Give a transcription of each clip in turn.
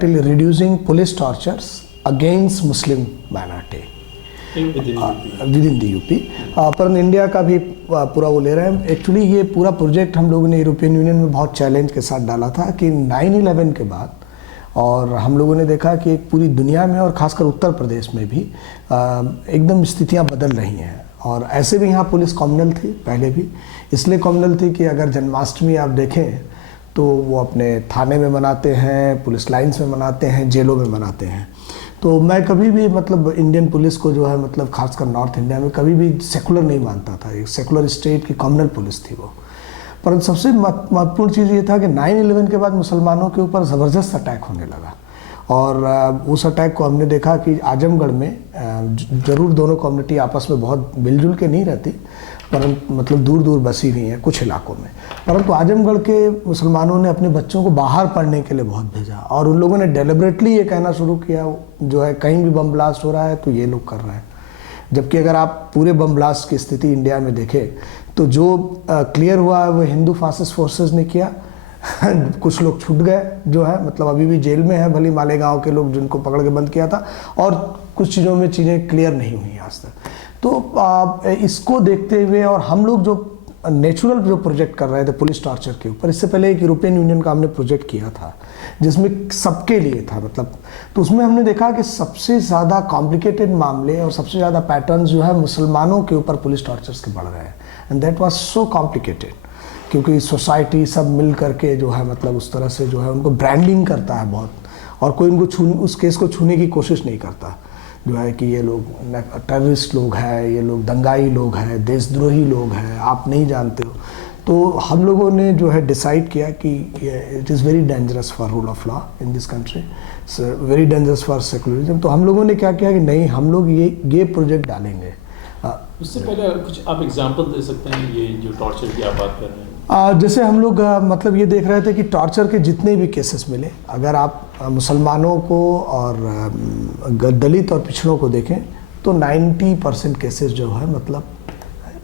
reducing police tortures against Muslim minority within the UP। पर India का भी पूरा वो ले रहे हैं। एक्चुअली ये पूरा प्रोजेक्ट हम लोगों ने यूरोपियन यूनियन में बहुत चैलेंज के साथ डाला था कि 9/11 के बाद, और हम लोगों ने देखा कि पूरी दुनिया में और ख़ासकर उत्तर प्रदेश में भी एकदम स्थितियां बदल रही हैं। और ऐसे भी यहाँ पुलिस कॉम्युनल थी, पहले भी इसलिए कॉम्युनल थी कि अगर जन्माष्टमी आप देखें तो वो अपने थाने में मनाते हैं, पुलिस लाइंस में मनाते हैं, जेलों में मनाते हैं। तो मैं कभी भी मतलब इंडियन पुलिस को जो है मतलब खासकर नॉर्थ इंडिया में कभी भी सेकुलर नहीं मानता था। एक सेकुलर स्टेट की कॉम्युनल पुलिस थी वो। परंतु सबसे महत्वपूर्ण चीज़ ये था कि 9/11 के बाद मुसलमानों के ऊपर ज़बरदस्त अटैक होने लगा, और उस अटैक को हमने देखा कि आजमगढ़ में ज़रूर दोनों कम्युनिटी आपस में बहुत मिलजुल के नहीं रहती, परंतु मतलब दूर दूर बसी हुई हैं कुछ इलाकों में। परंतु आजमगढ़ के मुसलमानों ने अपने बच्चों को बाहर पढ़ने के लिए बहुत भेजा, और उन लोगों ने डेलिबरेटली ये कहना शुरू किया जो है कहीं भी बम ब्लास्ट हो रहा है तो ये लोग कर रहे हैं। जबकि अगर आप पूरे बम ब्लास्ट की स्थिति इंडिया में देखें तो जो क्लियर हुआ है वो हिंदू फासिस्ट फोर्सेस ने किया। कुछ लोग छूट गए जो है मतलब अभी भी जेल में है, भली मालेगांव के लोग जिनको पकड़ के बंद किया था, और कुछ चीज़ों में चीज़ें क्लियर नहीं हुई आज तक। तो इसको देखते हुए और हम लोग जो नेचुरल जो प्रोजेक्ट कर रहे थे पुलिस टॉर्चर के ऊपर, इससे पहले एक यूरोपियन यूनियन का हमने प्रोजेक्ट किया था जिसमें सबके लिए था मतलब, तो उसमें हमने देखा कि सबसे ज़्यादा कॉम्प्लिकेटेड मामले और सबसे ज़्यादा पैटर्न्स जो है मुसलमानों के ऊपर पुलिस टॉर्चर्स के बढ़ रहे हैं। And that was so complicated क्योंकि सोसाइटी सब मिल करके जो है मतलब उस तरह से जो है उनको ब्रांडिंग करता है बहुत, और कोई उनको उस केस को छूने की कोशिश नहीं करता जो है कि ये लोग टेररिस्ट लोग हैं, ये लोग दंगाई लोग हैं, देशद्रोही लोग हैं, आप नहीं जानते हो। तो हम लोगों ने जो है डिसाइड किया कि it is very dangerous for rule of law in this country, very dangerous for secularism. तो हम लोगों ने क्या किया कि नहीं, हम लोग ये प्रोजेक्ट डालेंगे। उससे पहले कुछ आप एग्जांपल दे सकते हैं ये जो टॉर्चर की आप बात कर रहे हैं? जैसे हम लोग मतलब ये देख रहे थे कि टॉर्चर के जितने भी केसेस मिले, अगर आप मुसलमानों को और दलित और पिछड़ों को देखें तो 90% केसेस जो है मतलब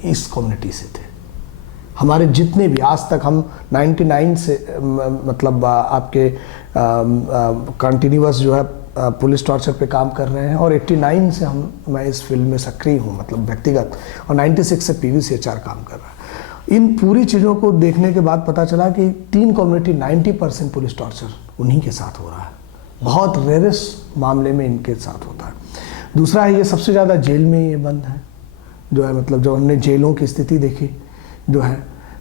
इस कम्युनिटी से थे। हमारे जितने भी आज तक हम 99 से मतलब आपके कंटिन्यूअस जो है पुलिस टॉर्चर पे काम कर रहे हैं, और 89 से मैं इस फील्ड में सक्रिय हूँ मतलब व्यक्तिगत, और 96 से PVCHR काम कर रहा है। इन पूरी चीज़ों को देखने के बाद पता चला कि 3 कम्युनिटी 90% पुलिस टॉर्चर उन्हीं के साथ हो रहा है। बहुत रेयरेस्ट मामले में इनके साथ होता है। दूसरा है ये सबसे ज़्यादा जेल में ये बंद है जो है मतलब जो हमने जेलों की स्थिति देखी जो है,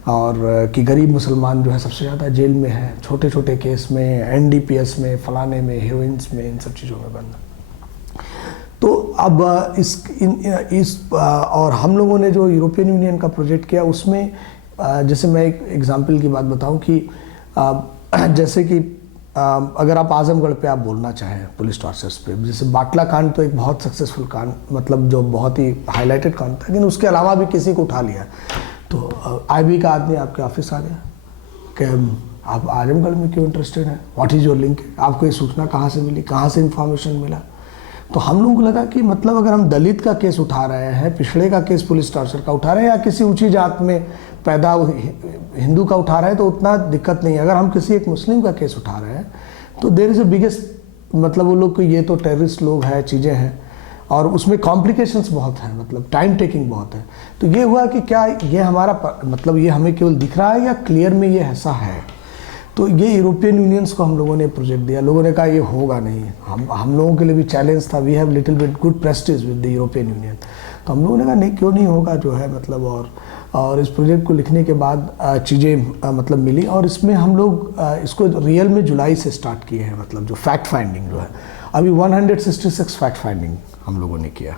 और कि गरीब मुसलमान जो है सबसे ज़्यादा जेल में है, छोटे छोटे केस में, NDPS में, फलाने में, हीरोइंस में, इन सब चीज़ों में बंद है। तो अब और हम लोगों ने जो यूरोपियन यूनियन का प्रोजेक्ट किया उसमें जैसे मैं एक एग्जांपल की बात बताऊं कि जैसे कि अगर आप आजमगढ़ पे आप बोलना चाहें पुलिस टॉर्चर्स पे, जैसे बाटला कांड तो एक बहुत सक्सेसफुल कांड मतलब जो बहुत ही हाईलाइटेड कांड था, लेकिन उसके अलावा भी किसी को उठा लिया तो IB का आदमी आपके ऑफिस आ गया कि आप आजमगढ़ में क्यों इंटरेस्टेड हैं, व्हाट इज़ योर लिंक, आपको ये सूचना कहाँ से मिली, कहाँ से इन्फॉर्मेशन मिला। तो हम लोगों को लगा कि मतलब अगर हम दलित का केस उठा रहे हैं, पिछड़े का केस पुलिस टॉर्चर का उठा रहे हैं, या किसी ऊंची जात में पैदा हिंदू का उठा रहे हैं तो उतना दिक्कत नहीं है। अगर हम किसी एक मुस्लिम का केस उठा रहे हैं तो देयर इज़ अ बिगेस्ट मतलब वो लोग को ये तो टेररिस्ट लोग हैं, चीज़ें हैं, और उसमें कॉम्प्लिकेशंस बहुत हैं, मतलब टाइम टेकिंग बहुत है। तो ये हुआ कि क्या ये हमारा मतलब ये हमें केवल दिख रहा है या क्लियर में ये ऐसा है। तो ये यूरोपियन यूनियंस को हम लोगों ने प्रोजेक्ट दिया, लोगों ने कहा ये होगा नहीं, हम लोगों के लिए भी चैलेंज था, we have little bit good prestige with the European Union. तो हम लोगों ने कहा नहीं, क्यों नहीं होगा जो है मतलब, और इस प्रोजेक्ट को लिखने के बाद चीज़ें मतलब मिली, और इसमें हम लोग इसको रियल में जुलाई से स्टार्ट किए हैं, मतलब जो फैक्ट फाइंडिंग जो है अभी 166 फैक्ट फाइंडिंग हम लोगों ने किया,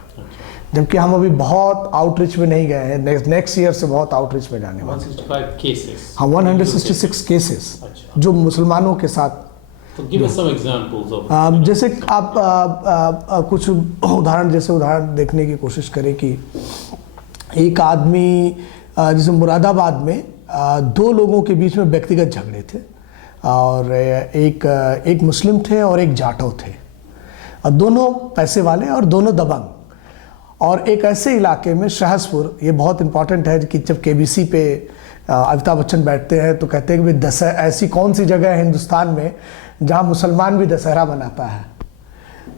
जबकि हम अभी बहुत आउटरीच में नहीं गए हैं, नेक्स्ट ईयर से बहुत आउटरीच में जाने वाले। 165 केसेस, हाँ 166 केसेस जो मुसलमानों के साथ। तो give us some examples of, जैसे आप कुछ उदाहरण देखने की कोशिश करें कि एक आदमी जैसे मुरादाबाद में 2 लोगों के बीच में व्यक्तिगत झगड़े थे, और एक मुस्लिम थे और एक जाटो थे, और दोनों पैसे वाले और दोनों दबंग, और एक ऐसे इलाके में शाहजपुर, ये बहुत इंपॉर्टेंट है कि जब KBC पे अमिताभ बच्चन बैठते हैं तो कहते हैं कि भाई 10 ऐसी कौन सी जगह है हिंदुस्तान में जहाँ मुसलमान भी दशहरा बनाता है।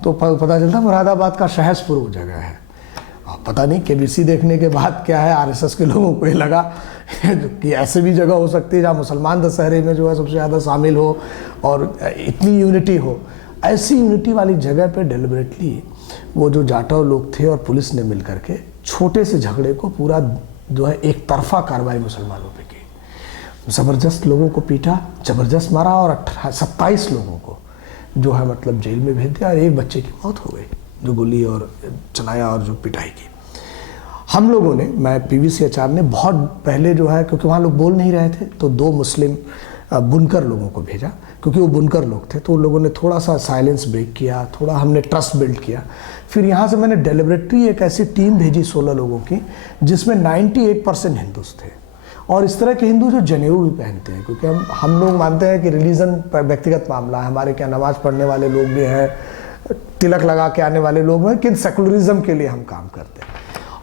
तो पता चलता मुरादाबाद का शहसपुर वो जगह है। पता नहीं केबीसी देखने के बाद क्या है, आरएसएस के लोगों को ये लगा कि ऐसे भी जगह हो सकती है जहाँ मुसलमान दशहरे में जो है सबसे ज़्यादा शामिल हो और इतनी यूनिटी हो। ऐसी यूनिटी वाली जगह पे डेलिबरेटली वो जो जाटव लोग थे और पुलिस ने मिल करके छोटे से झगड़े को पूरा जो है एक तरफा कार्रवाई मुसलमानों पे की। ज़बरदस्त लोगों को पीटा, ज़बरदस्त मारा और 27 लोगों को जो है मतलब जेल में भेज दिया और एक बच्चे की मौत हो गई जो गोली और चलाया और जो पिटाई की। हम लोगों ने, मैं PVC ने बहुत पहले जो है, क्योंकि वहाँ लोग बोल नहीं रहे थे, तो 2 मुस्लिम बुनकर लोगों को भेजा, क्योंकि वो बुनकर लोग थे, तो उन लोगों ने थोड़ा सा साइलेंस ब्रेक किया, थोड़ा हमने ट्रस्ट बिल्ड किया। फिर यहाँ से मैंने डेलिबरेटली एक ऐसी टीम भेजी 16 लोगों की जिसमें 98% हिंदूस थे, और इस तरह के हिंदू जो जनेऊ भी पहनते हैं, क्योंकि हम लोग मानते हैं कि रिलीजन व्यक्तिगत मामला है। हमारे क्या नमाज पढ़ने वाले लोग भी हैं, तिलक लगा के आने वाले लोग हैं, लेकिन सेकुलरिज्म के लिए हम काम करते हैं।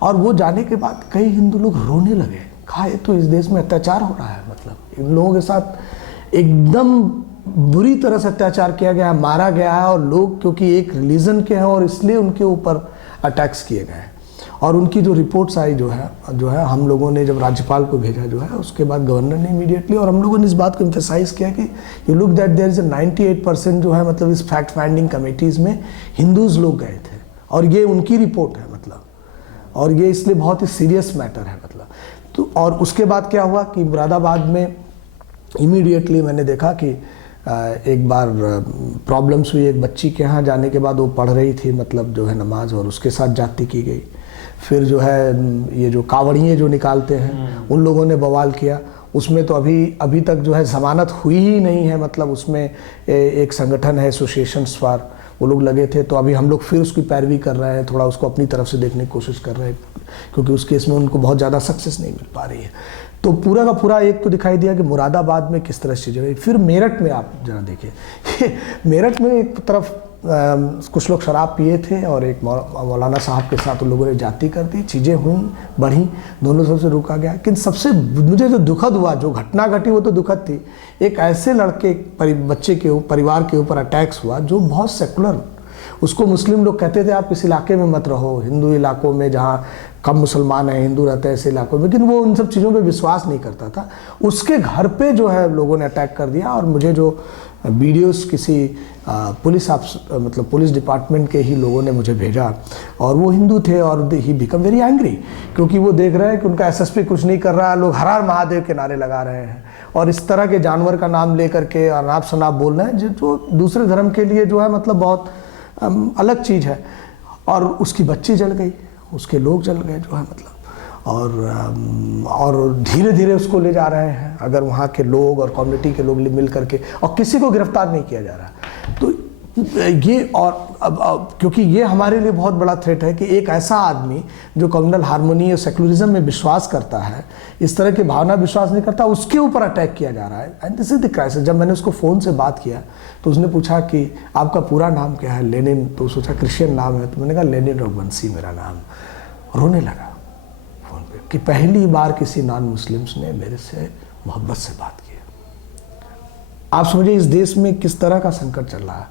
और वो जाने के बाद कई हिंदू लोग रोने लगे, कहा ये तो इस देश में अत्याचार हो रहा है, मतलब इन लोगों के साथ एकदम बुरी तरह से अत्याचार किया गया है, मारा गया है, और लोग क्योंकि एक रिलीजन के हैं और इसलिए उनके ऊपर अटैक्स किए गए हैं। और उनकी जो रिपोर्ट्स आई जो है हम लोगों ने जब राज्यपाल को भेजा जो है, उसके बाद गवर्नर ने इमीडिएटली, और हम लोगों ने इस बात को एम्फेसाइज किया कि you look that there is 98% जो है मतलब इस फैक्ट फाइंडिंग कमेटीज़ में हिंदूज लोग गए थे, और ये उनकी रिपोर्ट है मतलब, और ये इसलिए बहुत ही सीरियस मैटर है मतलब। तो और उसके बाद क्या हुआ कि मुरादाबाद में इमीडिएटली मैंने देखा कि एक बार प्रॉब्लम्स हुई एक बच्ची के यहाँ जाने के बाद। वो पढ़ रही थी मतलब जो है नमाज, और उसके साथ जाति की गई। फिर जो है ये जो कावड़िए जो निकालते हैं उन लोगों ने बवाल किया। उसमें तो अभी तक जो है ज़मानत हुई ही नहीं है, मतलब उसमें एक संगठन है एसोसिएशंस फॉर, वो लोग लगे थे। तो अभी हम लोग फिर उसकी पैरवी कर रहे हैं, थोड़ा उसको अपनी तरफ से देखने की कोशिश कर रहे हैं, क्योंकि उस केस में उनको बहुत ज़्यादा सक्सेस नहीं मिल पा रही है। तो पूरा का पूरा एक तो दिखाई दिया कि मुरादाबाद में किस तरह से चीज़ें हुई। फिर मेरठ में आप जरा देखिए मेरठ में एक तरफ कुछ लोग शराब पिए थे और एक मौलाना साहब के साथ उन लोगों ने जाति कर दी, चीज़ें हुई बढ़ी, दोनों सबसे रुका गया। लेकिन सबसे मुझे जो दुखद हुआ, जो घटना घटी वो तो दुखद थी। एक ऐसे लड़के बच्चे के परिवार के ऊपर अटैक्स हुआ जो बहुत सेकुलर, उसको मुस्लिम लोग कहते थे आप इस इलाके में मत रहो, हिंदू इलाकों में जहाँ कम मुसलमान हैं, हिंदू रहते हैं ऐसे इलाकों में, लेकिन वो उन सब चीज़ों पे विश्वास नहीं करता था। उसके घर पे जो है लोगों ने अटैक कर दिया, और मुझे जो वीडियोस किसी पुलिस डिपार्टमेंट के ही लोगों ने मुझे भेजा, और वो हिंदू थे और ही बिकम वेरी एंग्री, क्योंकि वो देख रहे हैं कि उनका SSP कुछ नहीं कर रहा है, लोग हर हर महादेव के नारे लगा रहे हैं और इस तरह के जानवर का नाम ले करके अनाप शनाप बोल रहे हैं, जो दूसरे धर्म के लिए जो है मतलब बहुत अलग चीज़ है। और उसकी बच्ची जल गई, उसके लोग जल गए जो है मतलब, और धीरे धीरे उसको ले जा रहे हैं अगर वहाँ के लोग और कम्युनिटी के लोग मिल करके, और किसी को गिरफ्तार नहीं किया जा रहा। तो ये और अब क्योंकि ये हमारे लिए बहुत बड़ा थ्रेट है कि एक ऐसा आदमी जो कम्युनल हार्मोनी और सेकुलरिज्म में विश्वास करता है, इस तरह की भावना विश्वास नहीं करता, उसके ऊपर अटैक किया जा रहा है। And this is the crisis. जब मैंने उसको फ़ोन से बात किया तो उसने पूछा कि आपका पूरा नाम क्या है, लेनिन। तो सोचा क्रिश्चियन नाम है, तो मैंने कहा लेनिन रघुवंशी मेरा नाम। रोने लगा फ़ोन पे कि पहली बार किसी नॉन मुस्लिम्स ने मेरे से मोहब्बत से बात की। आप समझिए इस देश में किस तरह का संकट चल रहा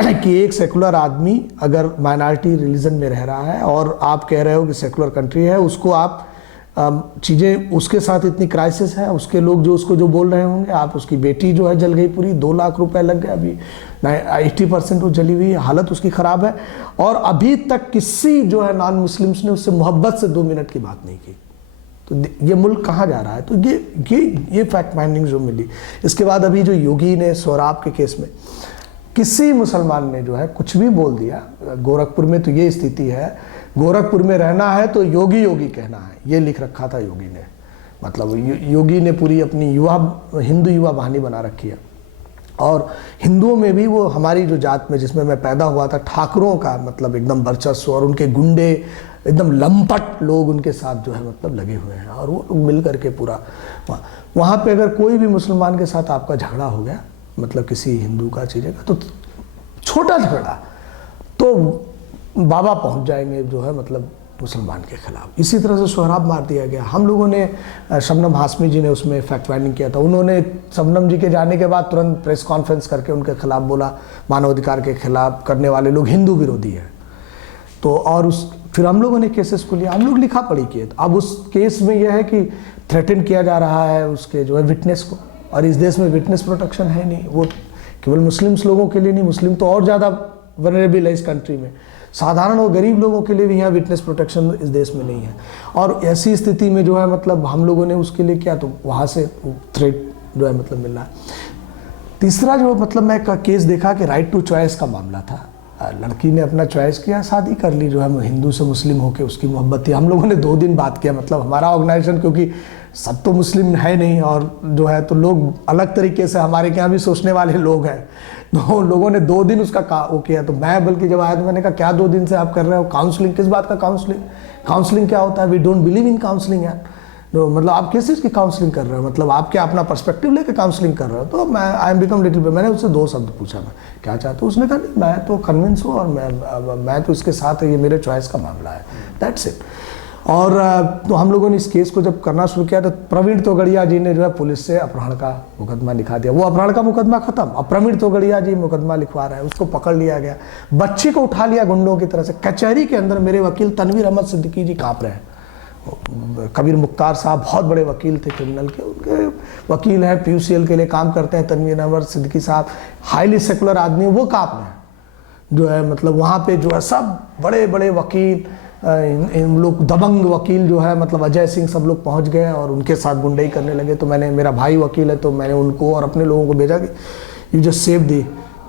है कि एक सेकुलर आदमी अगर माइनॉरिटी रिलीजन में रह रहा है और आप कह रहे हो कि सेकुलर कंट्री है, उसको आप चीज़ें, उसके साथ इतनी क्राइसिस है, उसके लोग जो उसको जो बोल रहे होंगे, आप उसकी बेटी जो है जल गई पूरी, 2 लाख रुपए लग गए, अभी 80% वो जली हुई है, हालत उसकी ख़राब है, और अभी तक किसी जो है नॉन मुस्लिम्स ने उससे मोहब्बत से 2 मिनट की बात नहीं की। तो ये मुल्क कहाँ जा रहा है? तो ये फैक्ट फाइंडिंग जो मिली। इसके बाद अभी जो योगी ने सोराब के केस में किसी मुसलमान ने जो है कुछ भी बोल दिया, गोरखपुर में तो ये स्थिति है, गोरखपुर में रहना है तो योगी योगी कहना है, ये लिख रखा था योगी ने। मतलब योगी ने पूरी अपनी हिंदू युवा वाहिनी बना रखी है। और हिंदुओं में भी वो हमारी जो जात में जिसमें मैं पैदा हुआ था, ठाकुरों का मतलब एकदम वर्चस्व, और उनके गुंडे एकदम लंपट लोग उनके साथ जो है मतलब लगे हुए हैं, और वो मिल करके पूरा वहाँ पे अगर कोई भी मुसलमान के साथ आपका झगड़ा हो गया, मतलब किसी हिंदू का चीज़ें का, तो छोटा झगड़ा तो बाबा पहुँच जाएंगे जो है मतलब मुसलमान के खिलाफ। इसी तरह से सोहराब मार दिया गया। हम लोगों ने, शबनम हाशमी जी ने उसमें फैक्ट फाइंडिंग किया था, उन्होंने शबनम जी के जाने के बाद तुरंत प्रेस कॉन्फ्रेंस करके उनके खिलाफ बोला मानवाधिकार के खिलाफ करने वाले लोग हिंदू विरोधी हैं। तो और फिर हम लोगों ने केसेस को लिया, हम लोग लिखा पढ़ी किए। तो अब उस केस में यह है कि थ्रेटन किया जा रहा है उसके जो है विटनेस को, और इस देश में विटनेस प्रोटेक्शन है नहीं। वो केवल मुस्लिम्स लोगों के लिए नहीं, मुस्लिम तो और ज़्यादा वनरेबल है इस कंट्री में, साधारण और गरीब लोगों के लिए भी यहाँ विटनेस प्रोटेक्शन इस देश में नहीं है। और ऐसी स्थिति में जो है मतलब हम लोगों ने उसके लिए किया, तो वहाँ से थ्रेट जो है मतलब मिल रहा है। तीसरा जो मतलब मैं का केस देखा कि राइट टू चॉइस का मामला था। लड़की ने अपना चॉइस किया, शादी कर ली, जो है हिंदू से मुस्लिम होके उसकी मोहब्बत थी। हम लोगों ने 2 दिन बात किया, मतलब हमारा ऑर्गेनाइजेशन, क्योंकि सब तो मुस्लिम है नहीं, और जो है तो लोग अलग तरीके से, हमारे यहाँ भी सोचने वाले लोग हैं, तो लोगों ने 2 दिन उसका वो किया। तो मैं बल्कि जब आया तो मैंने कहा क्या 2 दिन से आप कर रहे हो काउंसलिंग? किस बात का काउंसलिंग? काउंसलिंग क्या होता है? We don't believe in counselling यार। तो मतलब आप किस चीज़ की काउंसलिंग कर रहे हो? मतलब आप क्या अपना पर्सपेक्टिव लेके काउंसलिंग कर रहे हो? तो मैं I am become little bit, मैंने उससे 2 शब्द पूछा, मैं क्या चाहता हूँ? उसने कहा नहीं, मैं तो कन्विंस हूँ और मैं तो इसके साथ, ये मेरे चॉइस का मामला है, दैट्स इट। और तो हम लोगों ने इस केस को जब करना शुरू किया तो प्रवीण तोगड़िया जी ने जो है पुलिस से अपहरण का मुकदमा लिखा दिया। वो अपहरण का मुकदमा खत्म, अब प्रवीण तोगड़िया जी मुकदमा लिखवा रहे हैं, उसको पकड़ लिया गया, बच्ची को उठा लिया गुंडों की तरह से। कचहरी के अंदर मेरे वकील तनवीर अहमद सिद्दीकी जी काँप रहे हैं। कबीर मुख्तार साहब बहुत बड़े वकील थे क्रिमिनल के, उनके वकील हैं, PUCL के लिए काम करते हैं, तनवीर अहमद सिद्दीकी साहब हाईली सेकुलर आदमी, वो काँप रहे हैं जो है। मतलब वहाँ पे जो है सब बड़े बड़े वकील, इन लोग दबंग वकील जो है मतलब अजय सिंह, सब लोग पहुँच गए और उनके साथ गुंडई करने लगे। तो मैंने, मेरा भाई वकील है, तो मैंने उनको और अपने लोगों को भेजा कि यू जस्ट सेव दी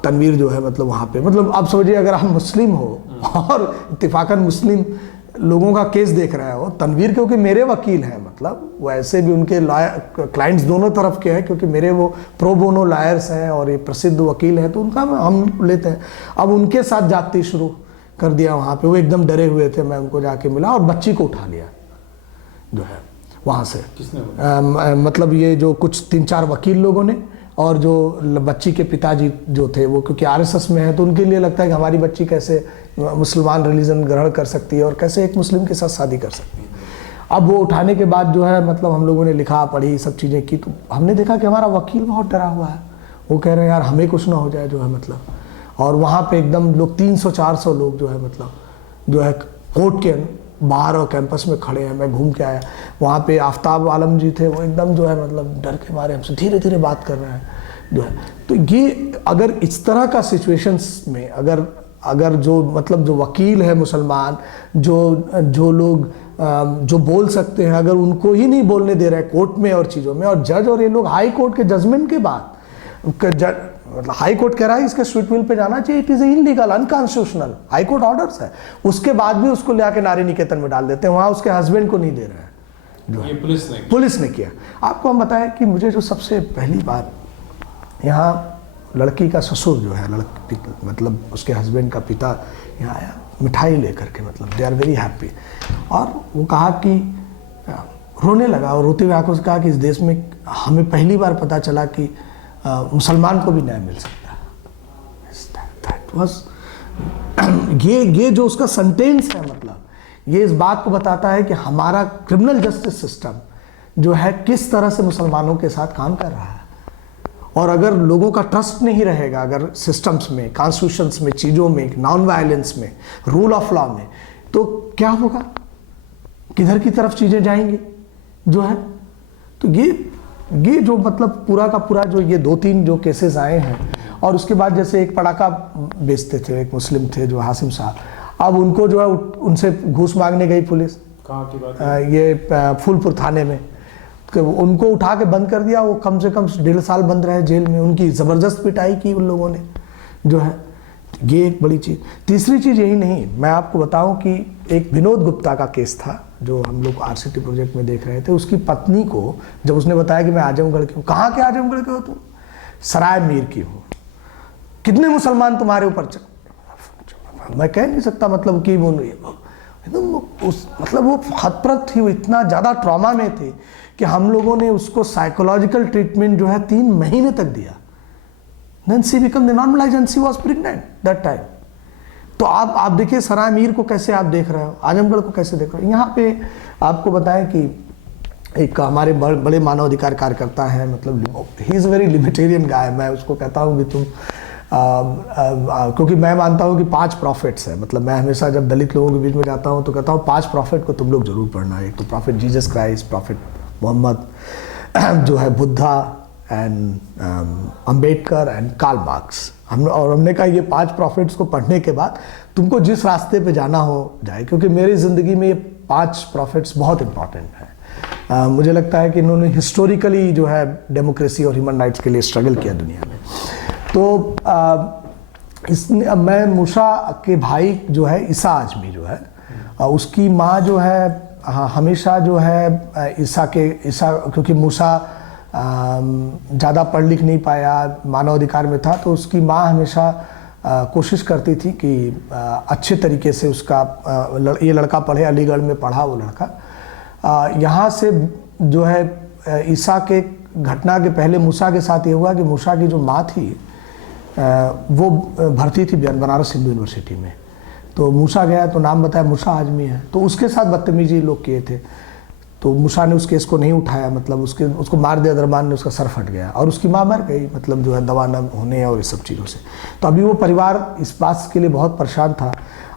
तनवीर जो है मतलब वहाँ पे। मतलब आप समझिए अगर हम मुस्लिम हो और इत्तेफाकन मुस्लिम लोगों का केस देख रहे हो, तनवीर क्योंकि मेरे वकील हैं, मतलब वो ऐसे भी उनके क्लाइंट्स दोनों तरफ के हैं, क्योंकि मेरे वो प्रो बोनो लॉयर्स हैं और ये प्रसिद्ध वकील हैं, तो उनका हम लेते हैं। अब उनके साथ जाती शुरू कर दिया वहाँ पे, वो एकदम डरे हुए थे। मैं उनको जाके मिला और बच्ची को उठा लिया जो है वहाँ से। मतलब ये जो कुछ 3-4 वकील लोगों ने, और जो बच्ची के पिताजी जो थे वो क्योंकि RSS में है, तो उनके लिए लगता है कि हमारी बच्ची कैसे मुसलमान रिलीजन ग्रहण कर सकती है और कैसे एक मुस्लिम के साथ शादी कर सकती है। अब वो उठाने के बाद जो है मतलब हम लोगों ने लिखा पढ़ी सब चीज़ें की, तो हमने देखा कि हमारा वकील बहुत डरा हुआ है। वो कह रहे हैं यार हमें कुछ ना हो जाए जो है मतलब। और वहाँ पे एकदम लोग 300-400 लोग जो है मतलब जो है कोर्ट के बाहर और कैंपस में खड़े हैं। मैं घूम के आया, वहाँ पे आफ्ताब आलम जी थे, वो एकदम जो है मतलब डर के मारे हमसे धीरे धीरे बात कर रहे हैं जो है। तो ये अगर इस तरह का सिचुएशंस में अगर जो मतलब जो वकील है मुसलमान, जो लोग जो बोल सकते हैं, अगर उनको ही नहीं बोलने दे रहे हैं कोर्ट में और चीज़ों में, और जज और ये लोग हाई कोर्ट के जजमेंट के बाद मतलब हाई कोर्ट कह रहा है इसके स्वीट विल पे जाना चाहिए, it is illegal, unconstitutional, high court orders है, उसके बाद भी उसको ले आके नारी निकेतन में डाल देते हैं, वहाँ उसके हस्बैंड को नहीं दे रहे हैं। ये पुलिस ने किया। आपको हम बताएं कि मुझे जो सबसे पहली बार यहाँ लड़की का ससुर जो है, लड़की मतलब उसके हस्बैंड का पिता यहाँ आया मिठाई लेकर के, मतलब दे आर वेरी हैप्पी, और वो कहा कि रोने लगा, और रोते हुए आंखों से कहा कि इस देश में हमें पहली बार पता चला कि मुसलमान को भी न्याय मिल सकता है। ये जो उसका सेंटेंस है, मतलब ये इस बात को बताता है कि हमारा क्रिमिनल जस्टिस सिस्टम जो है किस तरह से मुसलमानों के साथ काम कर रहा है। और अगर लोगों का ट्रस्ट नहीं रहेगा, अगर सिस्टम्स में, कॉन्स्टिट्यूशंस में, चीज़ों में, नॉन वायलेंस में, रूल ऑफ लॉ में, तो क्या होगा, किधर की तरफ चीज़ें जाएंगी जो है। तो ये जो मतलब पूरा का पूरा जो ये 2-3 जो केसेस आए हैं, और उसके बाद जैसे एक पटाखा बेचते थे, एक मुस्लिम थे जो हासिम साहब, अब उनको जो है उनसे घूस मांगने गई पुलिस, कहाँ की बात है? ये फूलपुर थाने में, उनको उठा के बंद कर दिया, वो कम से कम 1.5 साल बंद रहे जेल में, उनकी ज़बरदस्त पिटाई की उन लोगों ने जो है। ये एक बड़ी चीज़। तीसरी चीज़ यही नहीं, मैं आपको बताऊं कि एक विनोद गुप्ता का केस था जो हम लोग RCT प्रोजेक्ट में देख रहे थे। उसकी पत्नी को जब उसने बताया कि मैं आजमगढ़ की हूँ, कहाँ के आजमगढ़ के हो तुम? सराय मीर की हूँ। कितने मुसलमान तुम्हारे ऊपर मैं कह नहीं सकता, मतलब कि मतलब वो हतप्रत थी, वो इतना ज़्यादा ट्रॉमा में थी कि हम लोगों ने उसको साइकोलॉजिकल ट्रीटमेंट जो है 3 महीने तक दिया। Then she became denormalized and she was pregnant that time. तो आप देखिए सराय मीर को कैसे आप देख रहे हो, आजमगढ़ को कैसे देख रहे हो। यहाँ पे आपको बताएं कि एक हमारे बड़े मानवाधिकार कार्यकर्ता हैं, मतलब ही इज़ वेरी लिमिटेरियन गाय। मैं उसको कहता हूँ कि तुम क्योंकि मैं मानता हूँ कि 5 प्रॉफिट्स हैं। मतलब मैं हमेशा जब दलित लोगों के बीच में जाता हूँ तो कहता हूँ 5 प्रॉफिट को तुम लोग जरूर पढ़ना। एक तो prophet Jesus Christ, prophet Mohammed जो है, Buddha and Ambedkar and Karl Marx. हमने कहा ये 5 प्रॉफिट्स को पढ़ने के बाद तुमको जिस रास्ते पे जाना हो जाए, क्योंकि मेरी ज़िंदगी में ये 5 प्रॉफिट्स बहुत इंपॉर्टेंट हैं। मुझे लगता है कि इन्होंने हिस्टोरिकली जो है डेमोक्रेसी और ह्यूमन राइट्स के लिए स्ट्रगल किया दुनिया में। तो इसने मैं मूसा के भाई जो है ईसा आजमी जो है, उसकी माँ जो है हमेशा जो है ईसा क्योंकि मूसा ज़्यादा पढ़ लिख नहीं पाया, मानवाधिकार में था, तो उसकी माँ हमेशा कोशिश करती थी कि अच्छे तरीके से उसका ये लड़का पढ़े। अलीगढ़ में पढ़ा वो लड़का। यहाँ से जो है ईसा के घटना के पहले मूसा के साथ ये हुआ कि मूसा की जो माँ थी वो भर्ती थी बनारस हिंदू यूनिवर्सिटी में। तो मूसा गया तो नाम बताया मूसा आजमी है, तो उसके साथ बदतमीजी लोग किए थे। तो मूसा ने उस केस को नहीं उठाया, मतलब उसको मार दिया, दरबान ने उसका सर फट गया और उसकी माँ मर गई, मतलब जो है दवा न होने और इस सब चीज़ों से। तो अभी वो परिवार इस बात के लिए बहुत परेशान था।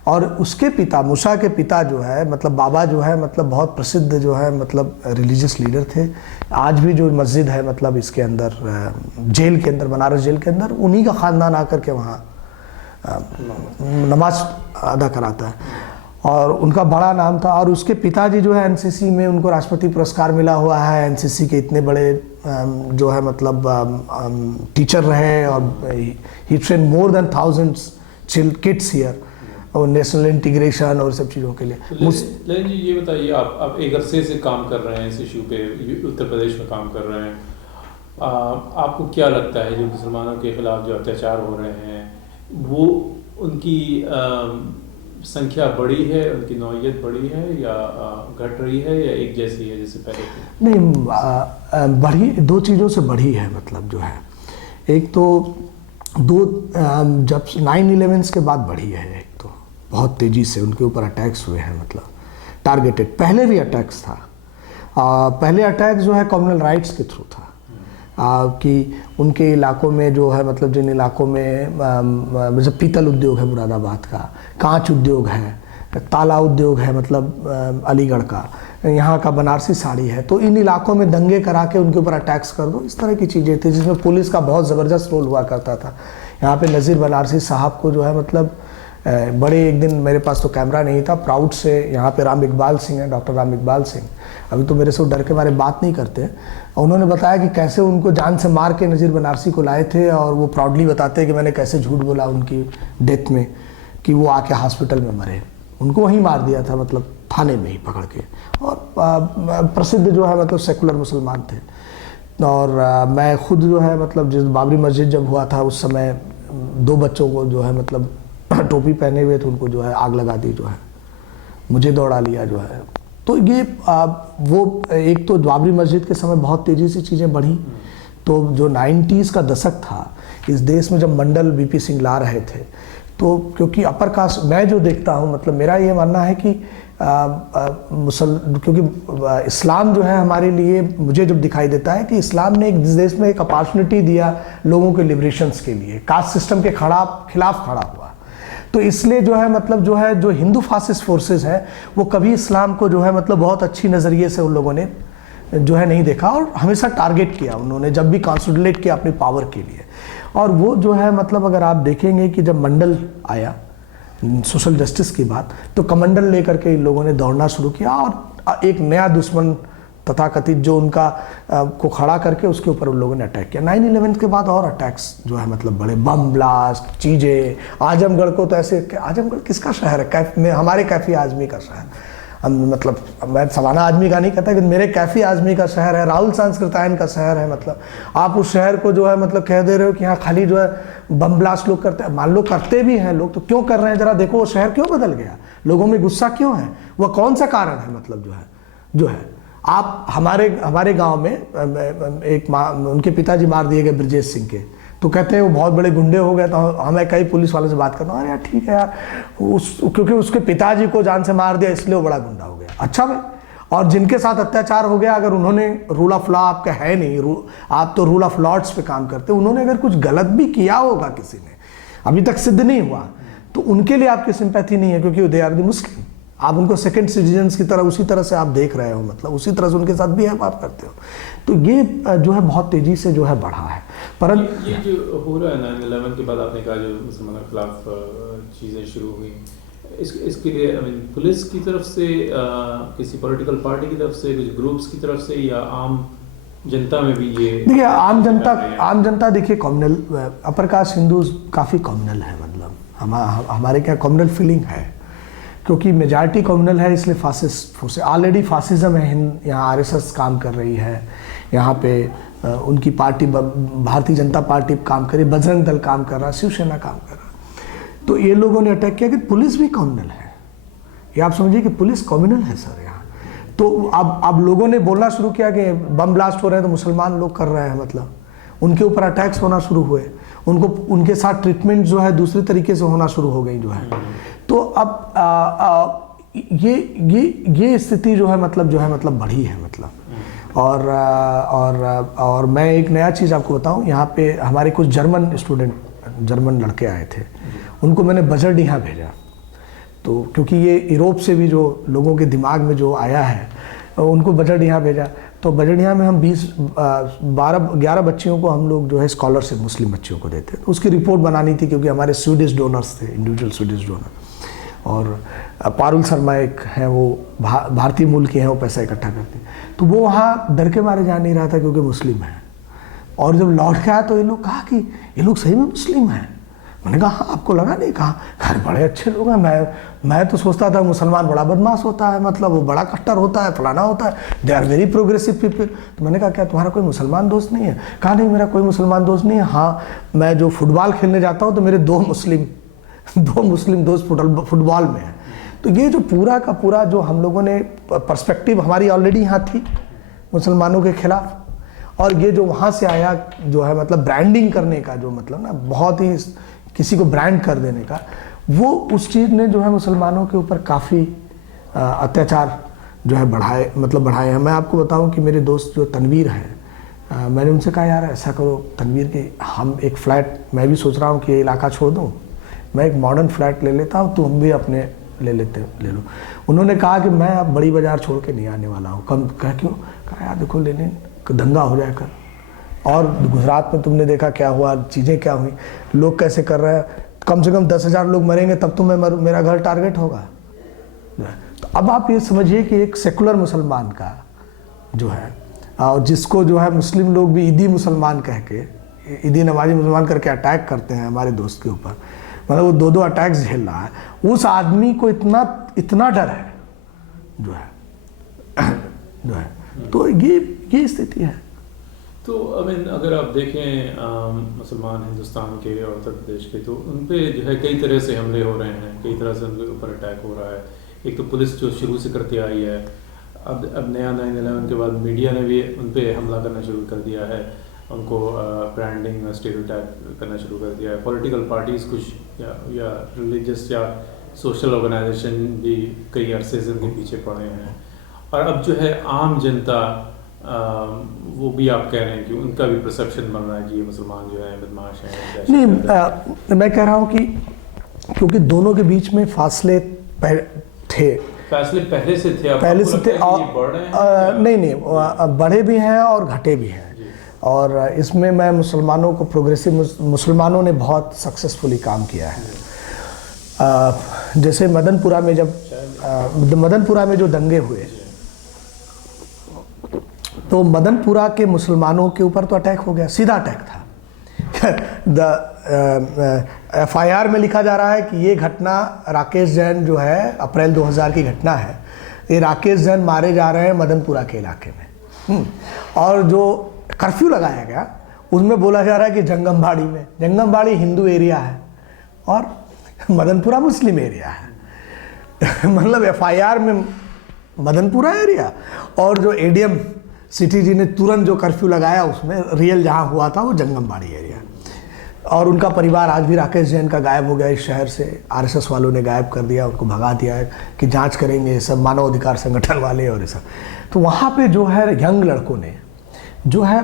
और उसके पिता, मूसा के पिता जो है, मतलब बाबा जो है, मतलब बहुत प्रसिद्ध जो है, मतलब रिलीजियस लीडर थे। आज भी जो मस्जिद है मतलब इसके अंदर जेल के अंदर, बनारस जेल के अंदर, उन्हीं का ख़ानदान आकर के वहाँ नमाज अदा कराता है और उनका बड़ा नाम था। और उसके पिताजी जो है एनसीसी में, उनको राष्ट्रपति पुरस्कार मिला हुआ है। एनसीसी के इतने बड़े जो है मतलब टीचर रहे और he train more than 1000 kids here और नेशनल इंटीग्रेशन और सब चीज़ों के लिए। लेकिन जी ये बताइए, आप एक अरसे से काम कर रहे हैं इस इशू पे, उत्तर प्रदेश में काम कर रहे हैं, आपको क्या लगता है जो मुसलमानों के खिलाफ जो अत्याचार हो रहे हैं वो उनकी संख्या बढ़ी है, उनकी नौइयत बढ़ी है या घट रही है या एक जैसी है जैसे पहले थी? नहीं, बढ़ी, 2 चीज़ों से बढ़ी है। मतलब जो है एक तो जब 9/11 के बाद बढ़ी है, एक तो बहुत तेज़ी से उनके ऊपर अटैक्स हुए हैं, मतलब टारगेटेड। पहले भी अटैक्स था। पहले अटैक जो है कम्युनल राइट्स के थ्रू था कि उनके इलाकों में जो है, मतलब जिन इलाकों में जैसे पीतल उद्योग है मुरादाबाद का, कांच उद्योग है, ताला उद्योग है मतलब अलीगढ़ का, यहाँ का बनारसी साड़ी है, तो इन इलाकों में दंगे करा के उनके ऊपर अटैक्स कर दो, इस तरह की चीज़ें थी जिसमें पुलिस का बहुत ज़बरदस्त रोल हुआ करता था। यहाँ पे नज़ीर बनारसी साहब को जो है मतलब बड़े, एक दिन मेरे पास तो कैमरा नहीं था, प्राउड से यहाँ पे राम इकबाल सिंह है, डॉक्टर राम इकबाल सिंह, अभी तो मेरे से डर के बारे बात नहीं करते। उन्होंने बताया कि कैसे उनको जान से मार के नज़ीर बनारसी को लाए थे और वो प्राउडली बताते हैं कि मैंने कैसे झूठ बोला उनकी डेथ में कि वो आके हॉस्पिटल में मरे। उनको वहीं मार दिया था, मतलब थाने में ही पकड़ के। और प्रसिद्ध जो है मतलब सेकुलर मुसलमान थे। और मैं खुद जो है मतलब जिस बाबरी मस्जिद जब हुआ था उस समय 2 बच्चों को जो है मतलब टोपी पहने हुए थे, उनको जो है आग लगा दी, जो है मुझे दौड़ा लिया जो है। तो ये वो एक तो बाबरी मस्जिद के समय बहुत तेज़ी से चीज़ें बढ़ी। तो जो 90s का दशक था इस देश में, जब मंडल वीपी सिंह ला रहे थे, तो क्योंकि अपर कास्ट मैं जो देखता हूँ, मतलब मेरा ये मानना है कि क्योंकि इस्लाम जो है हमारे लिए, मुझे जब दिखाई देता है कि इस्लाम ने एक देश में एक अपॉर्चुनिटी दिया लोगों के लिबरेशंस के लिए, कास्ट सिस्टम के खिलाफ खड़ा हुआ। तो इसलिए जो है मतलब जो हिंदू फासिस्ट फोर्सेस हैं वो कभी इस्लाम को जो है मतलब बहुत अच्छी नज़रिए से उन लोगों ने जो है नहीं देखा और हमेशा टारगेट किया उन्होंने, जब भी कंसोलिडेट किया अपनी पावर के लिए। और वो जो है मतलब अगर आप देखेंगे कि जब मंडल आया सोशल जस्टिस की बात, तो कमंडल लेकर के इन लोगों ने दौड़ना शुरू किया और एक नया दुश्मन तथाकथित जो उनका को खड़ा करके उसके ऊपर उन लोगों ने अटैक किया। 9/11 के बाद और अटैक्स जो है मतलब बड़े, बम ब्लास्ट चीज़ें। आजमगढ़ को तो ऐसे, आजमगढ़ किसका शहर है? हमारे कैफी आजमी का शहर। मतलब मैं सवाना आजमी का नहीं कहता कि मेरे कैफी आजमी का शहर है, राहुल सांस्कृतायन का शहर है। मतलब आप उस शहर को जो है मतलब कह दे रहे हो कि यहाँ खाली जो है बम ब्लास्ट लोग करते हैं। मान लो करते भी हैं लोग, तो क्यों कर रहे हैं जरा देखो, वो शहर क्यों बदल गया, लोगों में गुस्सा क्यों है, वह कौन सा कारण है? मतलब जो है आप हमारे गांव में एक उनके पिताजी मार दिए गए ब्रजेश सिंह के, तो कहते हैं वो बहुत बड़े गुंडे हो गए। तो हमें कई पुलिस वालों से बात करता हूँ, अरे यार ठीक है यार, क्योंकि उसके पिताजी को जान से मार दिया इसलिए वो बड़ा गुंडा हो गया। अच्छा भाई, और जिनके साथ अत्याचार हो गया, अगर उन्होंने, रूल ऑफ लॉ आपका है नहीं, आप तो रूल ऑफ लॉर्ड्स पे काम करते, उन्होंने अगर कुछ गलत भी किया होगा किसी ने, अभी तक सिद्ध नहीं हुआ, तो उनके लिए आपकी सिंपैथी नहीं है, क्योंकि दे आर द मुस्लिम। आप उनको सेकंड सिटीजन्स की तरह उसी तरह से आप देख रहे हो, मतलब उसी तरह से उनके साथ भी आप करते हो। तो ये जो है बहुत तेजी से जो है बढ़ा है। परंतु ये जो हो रहा है 9/11 के बाद, आपने कहा जो मुसलमानों के खिलाफ चीज़ें शुरू हुई, इसके लिए पुलिस की तरफ से, किसी पॉलिटिकल पार्टी की तरफ से, कुछ ग्रुप्स की तरफ से, या आम जनता में भी ये? देखिए आम जनता देखिए कम्युनल, अपर कास्ट हिंदूज काफ़ी कम्युनल है, मतलब हमारे क्या कम्युनल फीलिंग है, क्योंकि मेजॉरिटी कम्युनल है, इसलिए फासिस्ट फोर्स ऑलरेडी फासिज्म है यहाँ, आरएसएस काम कर रही है यहाँ पे, उनकी पार्टी भारतीय जनता पार्टी काम कर रही, बजरंग दल काम कर रहा, शिवसेना काम कर रहा। तो ये लोगों ने अटैक किया कि पुलिस भी कम्युनल है, ये आप समझिए कि पुलिस कम्युनल है सर यहाँ। तो अब लोगों ने बोलना शुरू किया कि बम ब्लास्ट हो रहे हैं तो मुसलमान लोग कर रहे हैं, मतलब उनके ऊपर अटैक्स होना शुरू हुए, उनके साथ ट्रीटमेंट जो है दूसरे तरीके से होना शुरू हो गई जो है। तो अब ये स्थिति जो है मतलब बढ़ी है, मतलब। और मैं एक नया चीज़ आपको बताऊं, यहाँ पे हमारे कुछ जर्मन लड़के आए थे, उनको मैंने बजरडीहा भेजा। तो क्योंकि ये यूरोप से भी जो लोगों के दिमाग में जो आया है, उनको बजरडीहा भेजा। तो बजरडीहा में हम 11 बच्चियों को हम लोग जो है स्कॉलरशिप मुस्लिम बच्चियों को देते हैं। तो उसकी रिपोर्ट बनानी थी, क्योंकि हमारे स्वीडिश डोनर्स थे, इंडिविजुअल स्वीडिश डोनर। और पारुल शर्मा एक हैं, वो भारतीय मूल की हैं, वो पैसा इकट्ठा करती। तो वो वहाँ डर के मारे जा नहीं रहा था, क्योंकि मुस्लिम है। और जब लौट के आया तो ये लोग कहा कि ये लोग सही में मुस्लिम हैं। मैंने कहा हाँ, आपको लगा नहीं? कहा खैर बड़े अच्छे लोग हैं, मैं तो सोचता था मुसलमान बड़ा बदमाश होता है, मतलब वो बड़ा कट्टर होता है, फलाना होता है, they are very progressive people. तो मैंने कहा क्या तुम्हारा कोई मुसलमान दोस्त नहीं है? कहा नहीं, मेरा कोई मुसलमान दोस्त नहीं है। हाँ, मैं जो फुटबॉल खेलने जाता हूँ तो मेरे दो मुस्लिम दोस्त फुटबॉल में हैं। तो ये जो पूरा का पूरा जो हम लोगों ने पर्सपेक्टिव हमारी ऑलरेडी यहाँ थी मुसलमानों के खिलाफ, और ये जो वहाँ से आया जो है मतलब ब्रांडिंग करने का, जो मतलब ना बहुत ही किसी को ब्रांड कर देने का, वो उस चीज़ ने जो है मुसलमानों के ऊपर काफ़ी अत्याचार जो है बढ़ाए हैं। मैं आपको बताऊं कि मेरे दोस्त जो तनवीर हैं, मैंने उनसे कहा यार ऐसा करो तनवीर कि हम एक फ़्लैट, मैं भी सोच रहा हूँ कि ये इलाका छोड़ दूँ, मैं एक मॉडर्न फ्लैट ले लेता हूँ, तुम भी अपने ले लो। उन्होंने कहा कि मैं अब बड़ी बाज़ार छोड़ के नहीं आने वाला हूँ। कहा क्यों? कहा यार देखो लेनिन दंगा हो जाए कर, और गुजरात में तुमने देखा क्या हुआ, चीज़ें क्या हुई, लोग कैसे कर रहे हैं, कम से कम 10,000 लोग मरेंगे तब तो मेरा घर टारगेट होगा। तो अब आप ये समझिए कि एक सेकुलर मुसलमान का जो है, और जिसको जो है मुस्लिम लोग भी ईदी मुसलमान कह के, ईदी नमाजी मुसलमान करके अटैक करते हैं हमारे दोस्त के ऊपर, मतलब वो 2 अटैक्स झेल रहा है, उस आदमी को इतना डर है जो है। तो ये स्थिति है। तो अगर आप देखें मुसलमान हिंदुस्तान के और उत्तर प्रदेश के, तो उन पे जो है कई तरह से हमले हो रहे हैं, कई तरह से उनके ऊपर अटैक हो रहा है। एक तो पुलिस जो शुरू से करती आई है, अब नया 9/11 के बाद मीडिया ने भी उन पे हमला करना शुरू कर दिया है, उनको ब्रांडिंग स्टीरियोटाइप करना शुरू कर दिया है। पॉलिटिकल पार्टीज़ कुछ या रिलीजियस या सोशल ऑर्गेनाइजेशन भी कई अरसे से उनके पीछे पड़े हैं, और अब जो है आम जनता, वो भी आप कह रहे हैं कि उनका भी परसेप्शन बन रहा है कि ये मुसलमान जो है बदमाश हैं। नहीं, मैं कह रहा हूँ कि क्योंकि दोनों के बीच में फासले थे, फैसले पहले से थे, और नहीं बढ़े भी हैं और घटे भी हैं। और इसमें मैं मुसलमानों को मुसलमानों ने बहुत सक्सेसफुली काम किया है। जैसे मदनपुरा में जो दंगे हुए, तो मदनपुरा के मुसलमानों के ऊपर तो अटैक हो गया, सीधा अटैक था। FIR में लिखा जा रहा है कि ये घटना राकेश जैन जो है अप्रैल 2000 की घटना है, ये राकेश जैन मारे जा रहे हैं मदनपुरा के इलाके में। और जो कर्फ्यू लगाया गया उसमें बोला जा रहा है कि जंगमबाड़ी हिंदू एरिया है और मदनपुरा मुस्लिम एरिया है। मतलब FIR में मदनपुरा एरिया, और जो ADM सिटी जी ने तुरंत जो कर्फ्यू लगाया उसमें रियल जहाँ हुआ था वो जंगमबाड़ी एरिया। और उनका परिवार आज भी राकेश जैन का गायब हो गया इस शहर से, आरएसएस वालों ने गायब कर दिया, उनको भगा दिया है कि जांच करेंगे ये सब मानव अधिकार संगठन वाले और ये सब। तो वहाँ पे जो है यंग लड़कों ने जो है